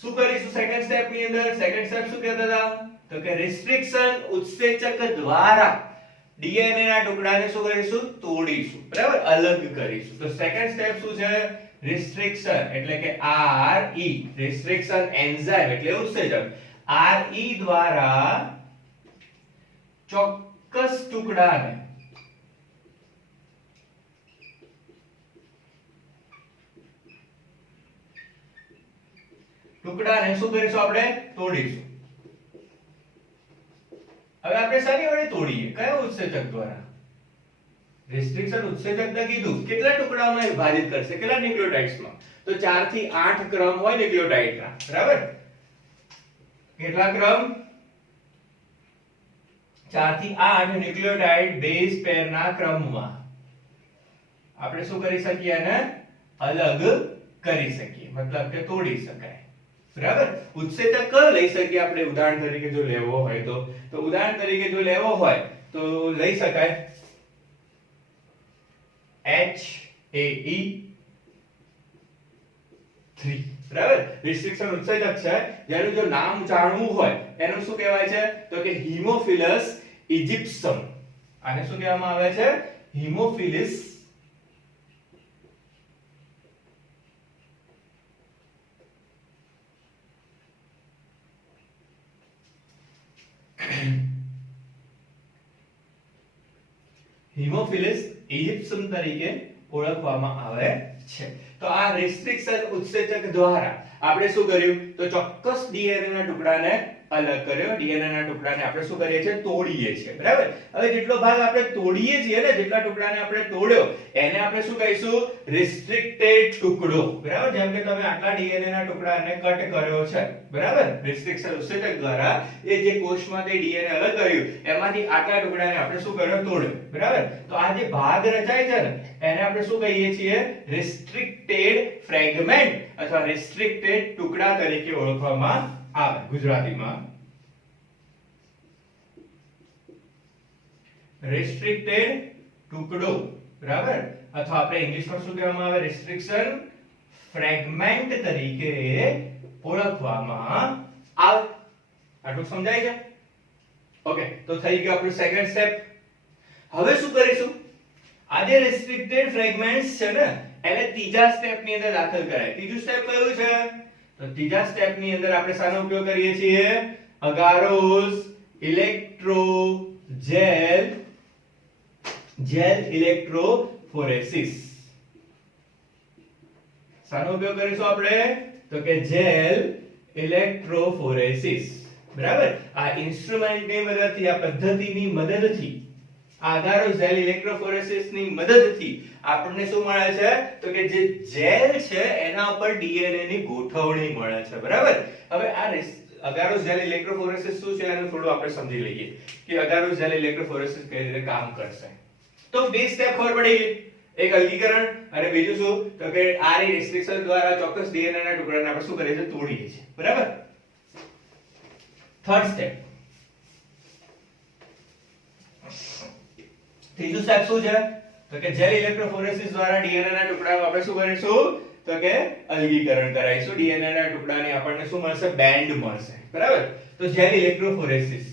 શું કરીશું સેકન્ડ સ્ટેપ ની અંદર? સેકન્ડ સ્ટેપ શું કહેતા હતા? તો કે રિસ્ટ્રિક્શન ઉત્સેચક દ્વારા ડીએનએ ના ટુકડાને શું કરીશું? તોડીશું, બરાબર, અલગ કરીશું. તો સેકન્ડ સ્ટેપ શું છે? રિસ્ટ્રિક્શન એટલે કે RE, રિસ્ટ્રિક્શન એન્ઝાઇમ એટલે ઉત્સેચક, RE દ્વારા ચોક્કસ ટુકડાને શું કરીશું? આપણે તોડીશું. હવે આપણે શાની વડે તોડીએ? કયા ઉત્સેચક દ્વારા? રિસ્ટ્રિક્શન ઉત્સેચકને કીધું કેટલા ટુકડામાં વિભાજિત કરશે, કેટલા ન્યુક્લિયોટાઇડ્સમાં? તો 4 થી 8 ક્રમ હોય ન્યુક્લિયોટાઇડના, બરાબર? કેટલા ક્રમ? 4 થી 8 ન્યુક્લિયોટાઇડ બેઝ પેરના ક્રમમાં આપણે શું કરી શકીએ? એને અલગ કરી શકીએ, મતલબ કે તોડી શકાય, બરાબર? ઉત્સેચક લઈ શકીએ આપણે ઉદાહરણ તરીકે જો લેવો હોય તો ઉદાહરણ તરીકે જો લેવો હોય તો લઈ શકાય HAE3, બરાબર? રિસ્ટ્રિક્શન ઉત્સેચક છે જેનું જો નામ જાણવું હોય એનું શું કહેવાય છે? તો કે હીમોફિલસ ઇજિપ્સમ. આને શું કહેવામાં આવે છે? હીમોફિલસ હીમોફિલસ ઇજિપ્સમ તરીકે ઓળખવામાં આવે છે. તો આ રિસ્ટ્રિક્શન ઉત્સેચક દ્વારા આપણે શું કર્યું? તો ચોક્કસ ડીએનએ ના ટુકડાને અલગ કર્યો. ડીએનએ ના ટુકડાને આપણે શું કરીએ છીએ? તોડીએ છીએ, બરાબર? હવે જેટલો ભાગ આપણે તોડીએ છીએ ને, જેટલા ટુકડાને આપણે તોડ્યો એને આપણે શું કહીશું? રિસ્ટ્રિક્ટેડ ટુકડો, બરાબર? જેમ કે તમે આટલા ડીએનએ ના ટુકડાને કટ કર્યો છે, બરાબર? રિસ્ટ્રિક્શન ઉત્સેચક દ્વારા એ જે કોષમાંથી ડીએનએ અલગ કર્યું એમાંથી આટલા ટુકડાને આપણે શું કર્યો? તોડ્યો, બરાબર? તો આ જે ભાગ રચાય છે ને એને આપણે શું કહીએ છીએ? રિસ્ટ્રિક્ટેડ ફ્રેગમેન્ટ અથવા રિસ્ટ્રિક્ટેડ ટુકડા તરીકે ઓળખવામાં આવે ગુજરાતીમાં. રિસ્ટ્રિક્ટેડ ટુકડો, બરાબર? અથવા આપણે ઇંગ્લિશમાં શું કહેવામાં આવે? રિસ્ટ્રિક્શન ફ્રેગમેન્ટ તરીકે ઓળખવામાં આવે. આટલું સમજાય છે? ઓકે, તો થઈ ગયું આપણું સેકન્ડ સ્ટેપ. હવે શું કરીશું? આ જે રિસ્ટ્રિક્ટેડ ફ્રેગમેન્ટ્સ છે ને એને ત્રીજા સ્ટેપ ની અંદર દાખલ કરાય. ત્રીજું સ્ટેપ કયું છે? તો ત્રીજા સ્ટેપ ની અંદર આપણે શાનો ઉપયોગ કરીએ છીએ? અગારોસ ઇલેક્ટ્રોજેલ ઇલેક્ટ્રોફોરેસિસ. શાનો ઉપયોગ કરીશું આપણે? તો કે જેલ ઇલેક્ટ્રોફોરેસિસ, બરાબર? આ ઇન્સ્ટ્રુમેન્ટની મદદથી, આ પદ્ધતિની મદદથી, અગારોસ જેલ ઇલેક્ટ્રોફોરેસિસ ની મદદથી આપણને શું મળે છે? તો કે જે જેલ છે એના ઉપર ડીએનએ ની ગોઠવણી મળે છે, બરાબર? હવે આ અગારોસ જેલ ઇલેક્ટ્રોફોરેસિસ શું છે એનું થોડું આપણે સમજી લઈએ કે અગારોસ જેલ ઇલેક્ટ્રોફોરેસિસ કઈ રીતે કામ કરશે. તો બે સ્ટેપ ખબર પડી ગઈ. એક અલગીકરણ અને બીજું શું? તો કે આ રિસ્ટ્રિક્શન દ્વારા ચોક્કસ ડીએનએ ના ટુકડાને આપણે શું કરીએ છીએ? તોડીએ છીએ, બરાબર? Third step. ત્રીજું સ્ટેપ શું છે? તો કે જેલ ઇલેક્ટ્રોફોરેસિસ દ્વારા ડીએનએ ના ટુકડાનું આપણે શું કરીશું? તો કે અલગીકરણ કરાવીશું. ડીએનએ ના ટુકડાની આપણને શું મળશે? બેન્ડ મળશે, બરાબર? તો જેલ ઇલેક્ટ્રોફોરેસિસ.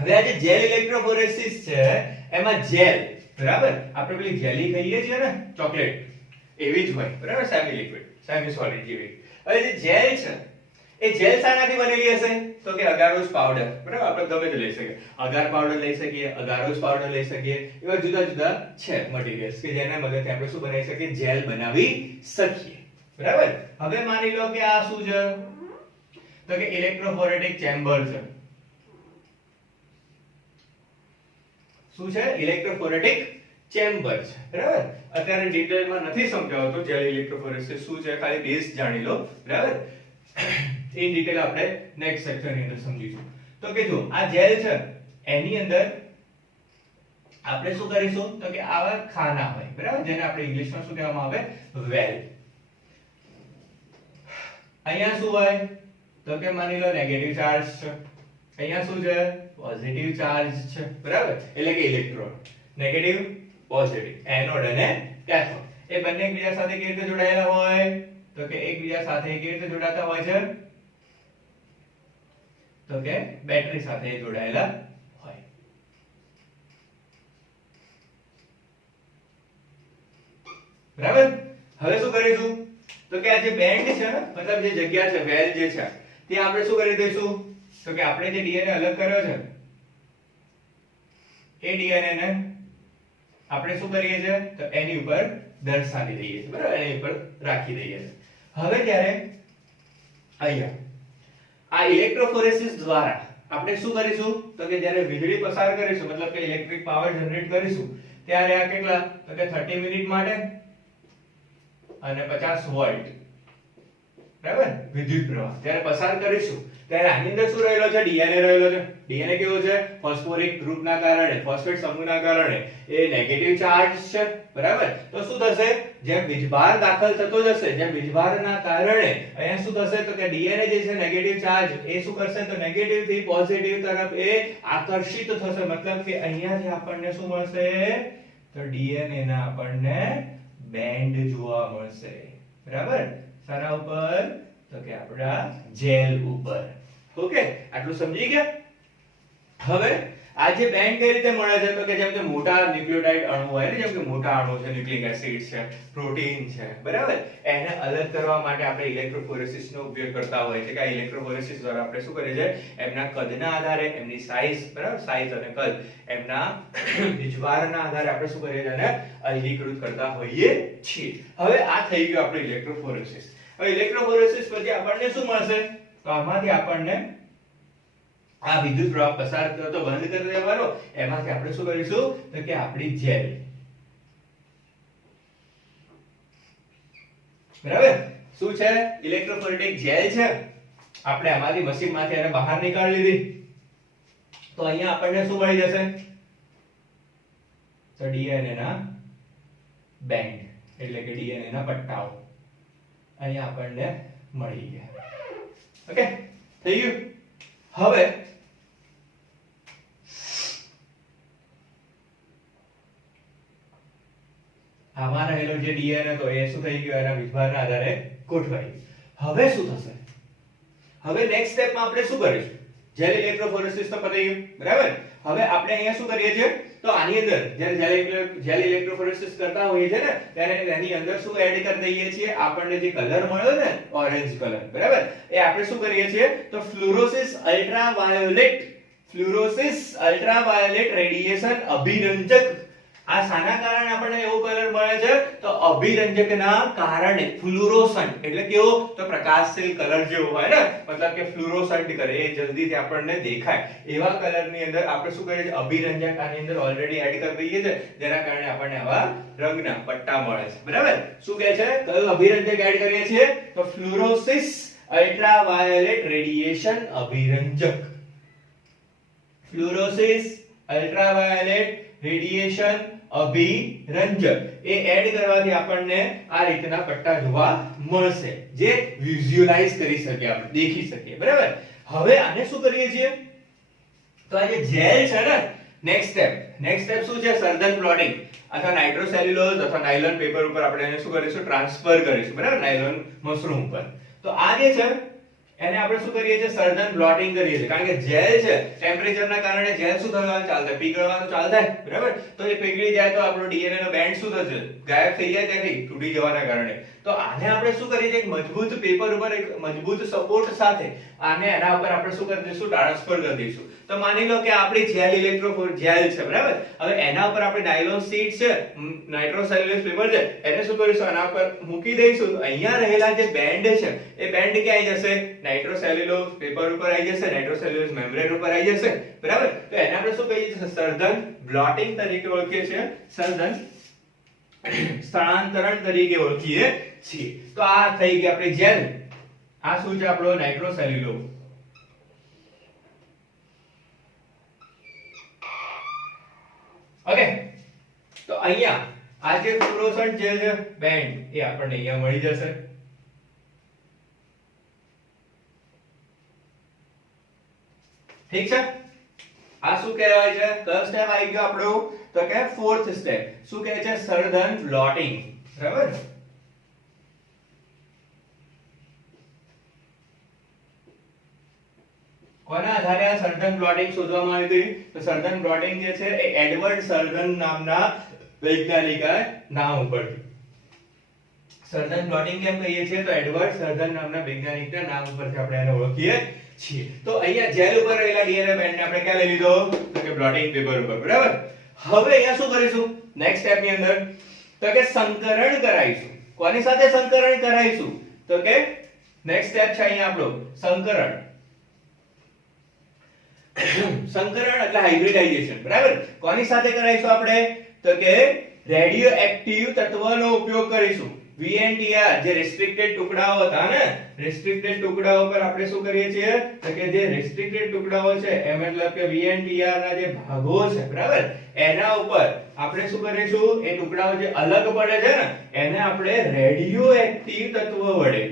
હવે આ જે જેલ ઇલેક્ટ્રોફોરેસિસ છે એમાં જેલ, બરાબર? આપણે પેલી જેલી ખાઈએ છીએ ને ચોકલેટ એવી જ હોય, બરાબર? સેમી લિક્વિડ, સેમી સોલિડ જેવી. હવે જે જેલ છે એ જેલ શાનાથી બનેલી હશે? તો કે અગારોસ પાવડર, બરાબર? આપણે ગમે તે લઈ શકીએ. અગાર પાવડર લઈ શકીએ, અગારોસ પાવડર લઈ શકીએ. એવા જુદા જુદા છે મટીરીયલ્સ કે જેના મદદથી આપણે શું બનાવી શકીએ? જેલ બનાવી શકીએ, બરાબર? હવે માની લો કે આ શું છે? તો કે ઇલેક્ટ્રોફોરેટિક ચેમ્બર છે. શું છે? ઇલેક્ટ્રોફોરેટિક ચેમ્બર છે, બરાબર? અત્યારે ડિટેલમાં નથી સમજાવતો જેલ ઇલેક્ટ્રોફોરેસિસ શું છે, ખાલી બેઝ જાણી લો, બરાબર? ઇન ડિટેલ આપણે નેક્સ્ટ સેક્શન ની અંદર સમજીશું. તો કે જો આ જેલ છે એની અંદર આપણે શું કરીશું? તો કે આવા ખાના હોય, બરાબર? જેને આપણે ઇંગ્લિશમાં શું કહેવામાં આવે? વેલ. અહીંયા શું હોય? તો કે માની લો નેગેટિવ ચાર્જ છે, અહીંયા શું છે પોઝિટિવ ચાર્જ છે બરાબર એટલે કે ઇલેક્ટ્રોન નેગેટિવ પોઝિટિવ એનોડ અને કેથોડ એ બંને એકબીજા સાથે કેવી રીતે જોડાયેલા હોય તો કે એકબીજા સાથે કેવી રીતે જોડાતા હોય છે તો કે બેટરી સાથે જોડાયેલા હોય બરાબર હવે શું કરીશું તો કે આ જે બેન્ડ છે ને મતલબ જે જગ્યા છે વેલ જે છે તે આપણે શું કરી દઈશું તો કે આપણે જે ડીએનએ અલગ કર્યો છે એ ડીએનએ ને આપણે શું કરીએ છીએ તો એની ઉપર દર્શાવી દઈએ છીએ બરાબર એની ઉપર રાખી દઈએ છીએ હવે ત્યારે અહીંયા આ ઇલેક્ટ્રોફોરેસિસ દ્વારા આપણે શું કરીશું તો કે જ્યારે વીજળી પસાર કરીશું મતલબ કે ઇલેક્ટ્રિક પાવર જનરેટ કરીશું ત્યારે આ કેટલા તો કે 30 મિનિટ માટે અને 50 વોલ્ટ બરાબર વિદ્યુત પ્રવાહ જ્યારે પસાર કરીશું ત્યારે આની અંદર શું રહેલો છે ડીએનએ રહેલો છે ડીએનએ કેવો છે ફોસ્ફોરિક ગ્રુપના કારણે ફોસ્ફેટ સમૂહના કારણે એ નેગેટિવ ચાર્જ છે બરાબર તો શું થશે જેમ વીજભાર દાખલ થતો જશે જેમ વીજભારના કારણે અહીંયા શું થશે તો કે ડીએનએ જે છે નેગેટિવ ચાર્જ એ શું કરશે તો નેગેટિવ થી પોઝિટિવ તરફ એ આકર્ષિત થશે મતલબ કે અહીંયાથી આપણને શું મળશે તો ડીએનએ ના આપણને બેન્ડ જોવા મળશે બરાબર સારા ઉપર તો કે આપડા જેલ ઉપર ઓકે આટલું સમજી ગયા હવે આ જે બેન્ડ કઈ રીતે મળે છે તો કે જેમ કે મોટા ન્યુક્લિયોટાઇડ અણુ હોય ને જેમ કે મોટા અણુ છે ન્યુક્લિક એસિડ છે પ્રોટીન છે બરાબર એને અલગ કરવા માટે આપણે ઇલેક્ટ્રોફોરેસિસ નો ઉપયોગ કરતા હોય છે કે આ ઇલેક્ટ્રોફોરેસિસ દ્વારા આપણે શું કરીએ છીએ એમના કદના આધારે એમની સાઈઝ બરાબર સાઈઝ અને કદ એમના વીજભારના આધારે આપણે શું કરીએ છીએ અને અલગીકૃત કરતા હોઈએ છીએ હવે આ થઈ ગયું આપણું ઇલેક્ટ્રોફોરેસિસ હવે ઇલેક્ટ્રોફોરેસિસ પછી આપણને શું મળશે તો આમાંથી આપણને આ વિદ્યુત પ્રવાહ પસાર કરતો બંધ કરી દેવાનો એમાંથી આપણે શું કરીશું તો કે આપણી જેલ બરાબર શું છે ઇલેક્ટ્રોફોરેટિક જેલ છે આપણે આમાંથી મશીનમાંથી એને બહાર નીકાળી લીધી તો અહીંયા આપણને શું મળી જશે તો ડીએનએ ના બેન્ડ એટલે કે ડીએનએ ના પટ્ટાઓ અહીંયા આપણને મળી ગયા ઓકે થઈ ગયું હવે આમાં રહેલો જે ડીએનએ તો એ શું થઈ ગયો એના વીજભારના આધારે ગોઠવાઈ હવે શું થશે હવે નેક્સ્ટ સ્ટેપમાં આપણે શું કરીશું જેલ ઇલેક્ટ્રોફોરેસિસ તો પતી ગયું બરાબર હવે આપણે અહીંયા શું કરીએ છીએ તો આની અંદર જ્યારે જેલ ઇલેક્ટ્રોફોરેસિસ કરતા હોઈએ છે ને ત્યારે એની અંદર શું એડ કરી દઈએ છીએ આપણને જે કલર મળ્યો ને ઓરેન્જ કલર બરાબર એ આપણે શું કરીએ છીએ તો ફ્લુરોસિસ અલ્ટ્રાવાયોલેટ રેડિયેશન અભિરંજક આ શાના કારણે આપણને એવો કલર મળે છે તો અભિરંજકના કારણે ફ્લુરોસન્ટ એટલે કેવો તો પ્રકાશશીલ કલર જેવો હોય ને મતલબ કે ફ્લુરોસન્ટ કરે એ જલ્દીથી આપણને દેખાય એવા કલરની અંદર આપણે શું કરીએ છીએ અભિરંજક આની અંદર ઓલરેડી એડ કરી દઈએ છે જેના કારણે આપણને આવા રંગના પટ્ટા મળે છે બરાબર શું કહે છે કયું અભિરંજક એડ કરીએ છીએ તો ફ્લુરોસિસ અલ્ટ્રાવાયોલેટ રેડિયેશન અભિરંજક ફ્લુરોસિસ અલ્ટ્રાવાયોલેટ રેડિયેશન અભિરંજક એ એડ કરવાથી આપણને આ રીતના પટ્ટા જોવા મળશે જે વિઝ્યુઅલાઇઝ કરી શકીએ આપણે દેખી શકીએ બરાબર હવે આને શું કરીએ છીએ તો આ જે જેલ છે ને નેક્સ્ટ સ્ટેપ શું છે સર્જન પ્લોટિંગ અથવા નાઇટ્રોસેલ્યુલોઝ અથવા નાયલોન પેપર ઉપર આપણે એને શું કરીશું ટ્રાન્સફર કરીશું બરાબર નાયલોન મશરૂમ ઉપર તો આ જે છે એને આપણે શું કરીએ છીએ સર્જન બ્લોટિંગ કરીએ છીએ કારણ કે જેલ છે ટેમ્પરેચરના કારણે જેલ શું થવાનું ચાલશે પીગળવાનું ચાલશે બરાબર તો એ પીગળી જાય તો આપણો ડીએનએ નો બેન્ડ શું થશે ગાયબ થઈ જાય ત્યાંથી તૂટી જવાના કારણે તો આને આપણે શું કરીએ છીએ એક મજબૂત પેપર ઉપર એક મજબૂત સપોર્ટ સાથે આને એના ઉપર આપણે શું કરી દઈશું ટ્રાન્સફર કરી દઈશું તો માની લો કે આપણી જેલ જેલ છે બરાબર હવે એના ઉપર આપણે નાયલોન શીટ છે નાઇટ્રોસેલ્યુલોઝ પેપર છે એને શું કરીશું આના ઉપર મૂકી દઈશું તો અહીંયા રહેલા જે બેન્ડ છે એ બેન્ડ ક્યાં આવી જશે નાઇટ્રોસેલ્યુલોઝ પેપર ઉપર આવી જશે નાઇટ્રોસેલ્યુલોઝ મેમ્બ્રેન ઉપર આવી જશે બરાબર તો એને આપણે શું કહીએ છીએ સર્જન બ્લોટિંગ તરીકે ઓળખીએ છીએ સર્જન સ્થળાંતરણ તરીકે ઓળખીએ છીએ તો આ થઈ ગઈ આપણી જેલ આ શું છે આપણો નાઇટ્રોસેલ્યુલોઝ ઓકે તો અહીંયા આ જે ફ્લોરોસન્ટ જેલ છે બેન્ડ એ આપણને અહીંયા મળી જશે ઠીક છે, આ શું કહેવાય છે? કયો સ્ટેપ આવી ગયો આપણો? તો કે ફોર્થ સ્ટેપ. શું કહે છે? સઘન પ્લોટિંગ. બરાબર, કોના આધારે આ સઘન પ્લોટિંગ શોધવામાં આવી હતી? તો સઘન પ્લોટિંગ જે છે એ એડવર્ડ સઘન નામના વૈજ્ઞાનિકના નામ ઉપરથી. સઘન પ્લોટિંગ કેમ કહીએ છીએ? તો એડવર્ડ સઘન નામના વૈજ્ઞાનિકના નામ ઉપરથી આપણે એને ઓળખીએ છીએ. તો અહીંયા જેલ ઉપર રહેલા ડીએનએ બેન્ડને આપણે ક્યાં લઈ લીધો? તો કે પ્લોટિંગ પેપર ઉપર. બરાબર, હવે અહીંયા શું કરીશું નેક્સ્ટ સ્ટેપ ની અંદર? તો કે સંકરણ કરાઈશું. કોની સાથે સંકરણ કરાઈશું? તો કે નેક્સ્ટ સ્ટેપ છે અહીંયા આપણો સંકરણ. સંકરણ એટલે હાઇબ્રિડાઇઝેશન. બરાબર, કોની સાથે કરાઈશું આપણે? તો કે રેડિયો એક્ટિવ તત્વનો ઉપયોગ કરીશું. VNTR જે રેસ્ટ્રિક્ટેડ ટુકડાઓ હતા ને, રેસ્ટ્રિક્ટેડ ટુકડાઓ પર આપણે શું કરીએ છીએ? તો કે જે રેસ્ટ્રિક્ટેડ ટુકડાઓ છે એ મતલબ કે VNTR ના જે ભાગો છે, બરાબર, એના ઉપર આપણે શું કરીશું? એ ટુકડાઓ જે અલગ પડે છે ને એને આપણે રેડિયો એક્ટિવ તત્વ વડે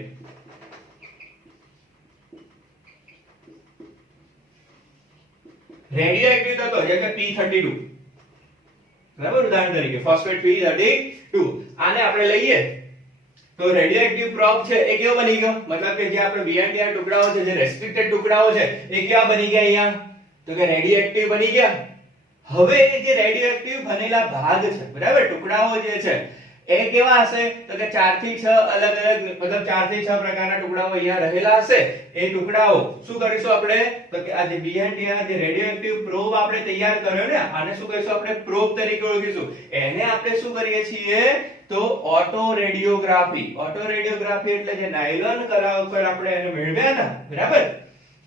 રેડિયો એક્ટિવ તત્વ જેમ કે P32, બરાબર, ઉદાહરણ તરીકે ફોસ્ફેટ P32, આને આપણે લઈએ તો રેડિયો એક્ટિવ પ્રોબ છે એ કેવો બની ગયો? મતલબ કે જે આપણે VNTR ટુકડાઓ છે, જે રેસ્ટ્રિક્ટેડ ટુકડાઓ છે એ કેવા બની ગયા અહીંયા? તો કે રેડિયો એક્ટિવ બની ગયા. હવે એ જે રેડિયો એક્ટિવ બનેલા ભાગ છે, બરાબર, ટુકડાઓ જે છે એ કેવા હશે? તો કે 4 થી 6 અલગ અલગ, મતલબ 4 થી 6 પ્રકારના ટુકડાઓ અહીંયા રહેલા હશે. એ ટુકડાઓ શું કરીશું આપણે? તો કે આ જે VNTR જે રેડિયો એક્ટિવ પ્રોબ આપણે તૈયાર કર્યો ને, આને શું કહીશું આપણે? પ્રોબ તરીકે ઓળખીશું. એને આપણે શું કરીએ છીએ? તો ઓટો રેડિયોગ્રાફી. ઓટો રેડિયોગ્રાફી એટલે જે નાયલોન કરા ઉપર આપણે એને મેળવ્યા ને, બરાબર,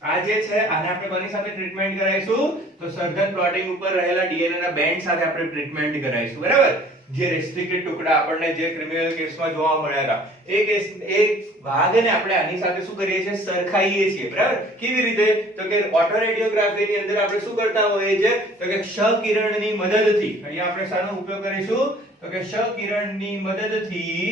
આ જે છે આને આપણે કોની સાથે ટ્રીટમેન્ટ કરાઈશું? તો સઘન પ્લોટિંગ ઉપર રહેલા ડીએનએ ના બેન્ડ સાથે આપણે ટ્રીટમેન્ટ કરાઈશું. બરાબર, જે રેસ્ટ્રિક્ટેડ ટુકડા આપણને જે ક્રિમિનલ કેસમાં જોવા મળ્યા હતા એ કેસ, એ ભાગને આપણે આની સાથે શું કરીએ છીએ? સરખાઈએ છીએ. બરાબર, કેવી રીતે? તો કે ઓટો રેડિયોગ્રાફી ની અંદર આપણે શું કરતા હોઈએ છીએ? તો કે ક્ષ કિરણની મદદથી, અહીંયા આપણે શાનો ઉપયોગ કરીશું? તો કે ક્ષ કિરણની મદદથી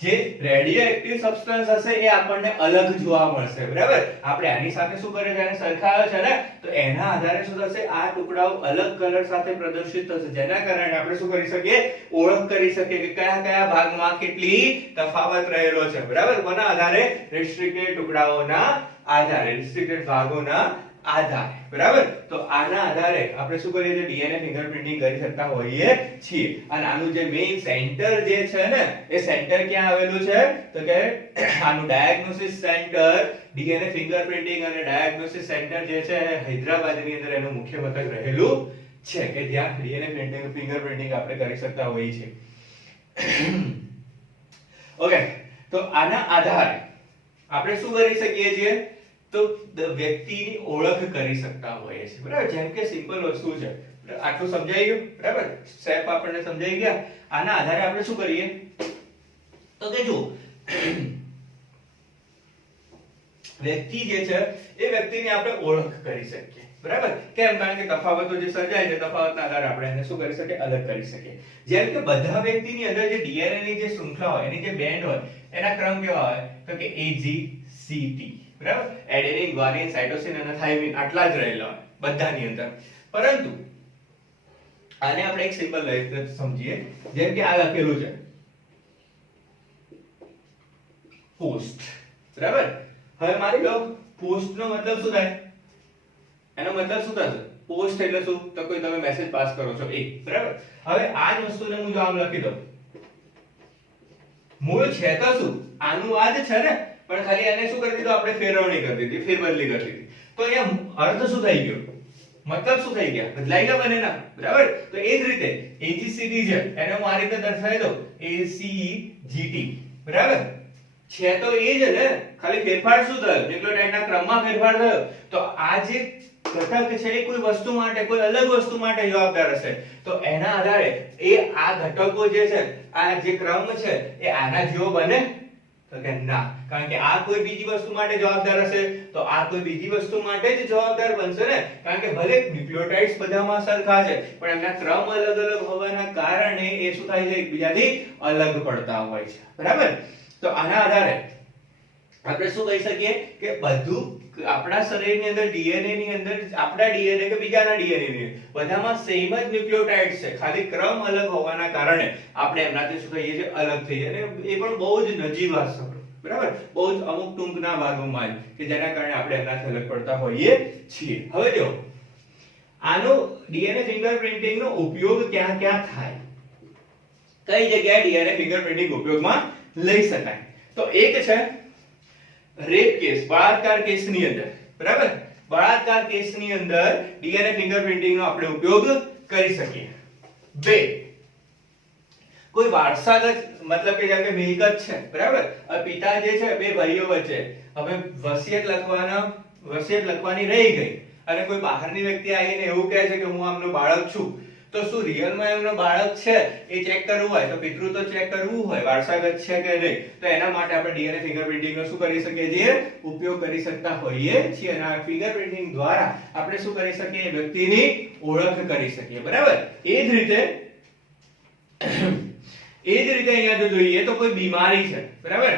જે રેડિયો એક્ટિવ સબસ્ટન્સ હશે એ આપણને અલગ જોવા મળશે. બરાબર, આપણે આની સાથે શું કરે છે? એને સરખાવ્યો છે ને, તો એના આધારે શું થશે? આ ટુકડાઓ અલગ કલર સાથે પ્રદર્શિત થશે, જેના કારણે આપણે શું કરી શકીએ? ઓળખ કરી શકીએ કે કયા કયા ભાગમાં કેટલી તફાવત રહેલો છે. બરાબર, કોના આધારે? રેસ્ટ્રિક્ટેડ ટુકડાઓના આધારે, રેસ્ટ્રિક્ટેડ ભાગોના આધારે. બરાબર, તો આના આધારે આપણે શું કરીએ છીએ? ડીએનએ ફિંગરપ્રિન્ટિંગ કરી શકતા હોઈએ છીએ. અને આનું જે મેઇન સેન્ટર જે છે ને, એ સેન્ટર ક્યાં આવેલું છે? તો કે આનું ડાયગ્નોસિસ સેન્ટર, ડીએનએ ફિંગરપ્રિન્ટિંગ અને ડાયગ્નોસિસ સેન્ટર જે છે હૈદરાબાદની અંદર એનું મુખ્ય મથક રહેલું છે, કે જ્યાં ડીએનએ ફિંગરપ્રિન્ટિંગ આપણે કરી શકતા હોઈએ છીએ. ઓકે, તો આના આધારે આપણે શું કરી શકીએ છીએ? તો વ્યક્તિની ઓળખ કરી શકતા હોઈએ છીએ. બરાબર, જેમ કે સિમ્પલ વસ્તુ છે, આટલું સમજાઈ ગયું? બરાબર, સ્ટેપ આપણને સમજાઈ ગયા. આના આધારે આપણે શું કરીએ? તો કે જો વ્યક્તિ જે છે એ વ્યક્તિની આપણે ઓળખ કરી શકીએ. બરાબર, કેમ? કારણ કે તફાવતો જે સર્જાય છે તફાવતના આધારે આપણે એને શું કરી શકીએ? અલગ કરી શકીએ. જેમ કે બધા વ્યક્તિની અંદર જે ડીએનએ ની જે શૃંખલા હોય, એની જે બેન્ડ હોય, એના ક્રમ કેવા હોય? તો કે AGCT. બરાબર, એડેનિન, ગ્વાનિન, સાઇટોસિન અને થાઇમિન આટલા જ રહેલા હોય બધાની અંદર. પરંતુ આને આપણે એક સિમ્પલ રીતે સમજીએ, જેમ કે આ લખેલું છે પોસ્ટ. બરાબર, હવે માની લો પોસ્ટ નો મતલબ શું થાય? એનો મતલબ શું થશે? પોસ્ટ એટલે શું? તો કોઈ તમે મેસેજ પાસ કરો છો એ. બરાબર, હવે આ જ વસ્તુને હું જો આમ લખી દઉં, મૂળ છે તો શું? આનું આ જ છે ને, પણ ખાલી એને શું કરી દીધું? આપણે ફેરવણી કરી દીધી, ફેરબદલી કરી દીધી. તો અહીંયા અર્થ શું થઈ ગયો? મતલબ શું થઈ ગયા? બદલાઈ ગયા બંનેના. બરાબર, તો એ જ રીતે AGCT છે એને હું આ રીતે દર્શાવી દઉં, ACGT. બરાબર, છે તો એ જ ને, ખાલી ફેરફાર શું થયો? ન્યુક્લિયોટાઇડના ક્રમમાં ફેરફાર થયો. તો આ જે ઘટક છે એ કોઈ વસ્તુ માટે, કોઈ અલગ વસ્તુ માટે જવાબદાર હશે. તો એના આધારે એ આ ઘટકો જે છે, આ જે ક્રમ છે એ આના જેવો બને? તો કે ના, કારણ કે આ કોઈ બીજી વસ્તુ માટે જવાબદાર હશે તો આ કોઈ બીજી વસ્તુ માટે જ જવાબદાર બનશે ને. કારણ કે ભલે ન્યુક્લિયોટાઇડ્સ બધામાં સરખા છે, પણ એમના ક્રમ અલગ અલગ હોવાના કારણે એ શું થાય છે? એકબીજાથી અલગ પડતા હોય છે. બરાબર, તો આના આધારે આપણે શું કહી શકીએ કે બધું આપણા શરીરની અંદર ડીએનએ ની અંદર આપણા ડીએનએ કે બીજાના ડીએનએ ની બધામાં સેમ જ ન્યુક્લિયોટાઇડ છે, ખાલી ક્રમ અલગ હોવાના કારણે આપણે એમનાથી શું કહીએ છીએ અલગ થઈએ, અને એ પણ બહુ જ નજીવા છે, બરાબર, બહુ જ અમુક ટૂંકના ભાગોમાં કે જેના કારણે આપણે એમનાથી અલગ પડતા હોઈએ છીએ. હવે જો આનો ડીએનએ ફિંગરપ્રિન્ટિંગ નો ઉપયોગ ક્યાં ક્યાં થાય, કઈ જગ્યાએ ડીએનએ ફિંગરપ્રિન્ટિંગ ઉપયોગમાં લઈ શકાય? તો એક છે રેપ કેસ, બળાત્કાર કેસની અંદર, બરાબર, બળાત્કાર કેસની અંદર ડીએનએ ફિંગરપ્રિન્ટિંગ નો આપણે ઉપયોગ કરી શકીએ. બે, કોઈ વારસાગત મતલબ કે જેમ કે મિલકત છે, બરાબર, પિતા જે છે બે ભાઈઓ વચ્ચે હવે વસિયત લખવાની રહી ગઈ અને કોઈ બહારની વ્યક્તિ આવીને એવું કહે છે કે હું આમનો બાળક છું, તો શું રિયલમાં એમનો બાળક છે એ ચેક કરવું હોય તો પિતૃત્વ ચેક કરવું હોય વારસાગત છે કે નહીં, તો એના માટે આપણે ડીએનએ ફિંગરપ્રિન્ટિંગ નો શું કરી શકીએ છીએ? ઉપયોગ કરી શકતા હોઈએ છીએ. અને આ ફિંગરપ્રિન્ટિંગ દ્વારા આપણે શું કરી શકીએ? વ્યક્તિની ઓળખ કરી શકીએ, બરાબર. એ જ રીતે અહીંયા જો જોઈએ તો કોઈ બીમારી છે, બરાબર,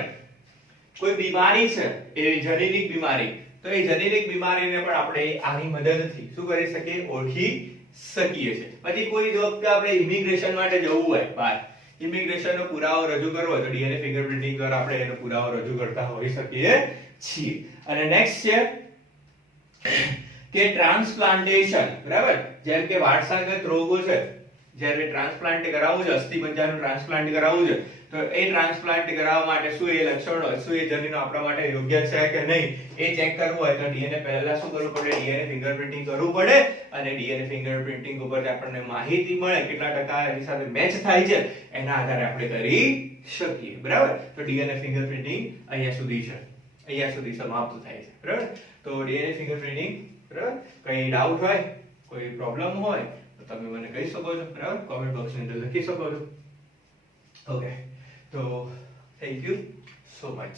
કોઈ બીમારી છે એ જનીનિક બીમારી, તો એ જનીનિક બીમારીને પણ આપણે આની મદદથી શું કરી શકીએ? ઓળખી શકીએ છીએ. પછી કોઈ વખતે આપણે ઇમિગ્રેશન માટે જવું હોય બહાર, ઇમિગ્રેશનનો પુરાવો રજૂ કરવો હોય તો ડીએનએ ફિંગરપ્રિન્ટિંગ દ્વારા આપણે એનો પુરાવો રજૂ કરતા હોઈ શકીએ છીએ. અને નેક્સ્ટ છે કે ટ્રાન્સપ્લાન્ટેશન, બરાબર, જેમ કે વારસાગત રોગો છે, જ્યારે ટ્રાન્સપ્લાન્ટ કરાવવું છે, અસ્થિમજ્જાનું ટ્રાન્સપ્લાન્ટ કરાવવું છે, તો એ ટ્રાન્સપ્લાન્ટ કરાવવા માટે શું એ લક્ષણો, શું એ જનીનો આપણા માટે યોગ્ય છે કે નહીં એ ચેક કરવું હોય તો ડીએનએ પહેલા શું કરવું પડે? ડીએનએ ફિંગરપ્રિન્ટિંગ કરવું પડે. અને ડીએનએ ફિંગરપ્રિન્ટિંગ ઉપરથી આપણને માહિતી મળે, કેટલા ટકા એની સાથે મેચ થાય છે, એના આધારે આપણે કરી શકીએ, બરાબર. તો ડીએનએ ફિંગરપ્રિન્ટિંગ અહીંયા સુધી છે, અહીંયા સુધી સમાપ્ત થાય છે, બરાબર. તો ડીએનએ ફિંગરપ્રિન્ટિંગ, બરાબર, કઈ ડાઉટ હોય, કોઈ પ્રોબ્લેમ હોય તો તમે મને કહી શકો છો, બરાબર, કોમેન્ટ બોક્સની અંદર લખી શકો છો. ઓકે, તો થેન્ક યુ સો મચ.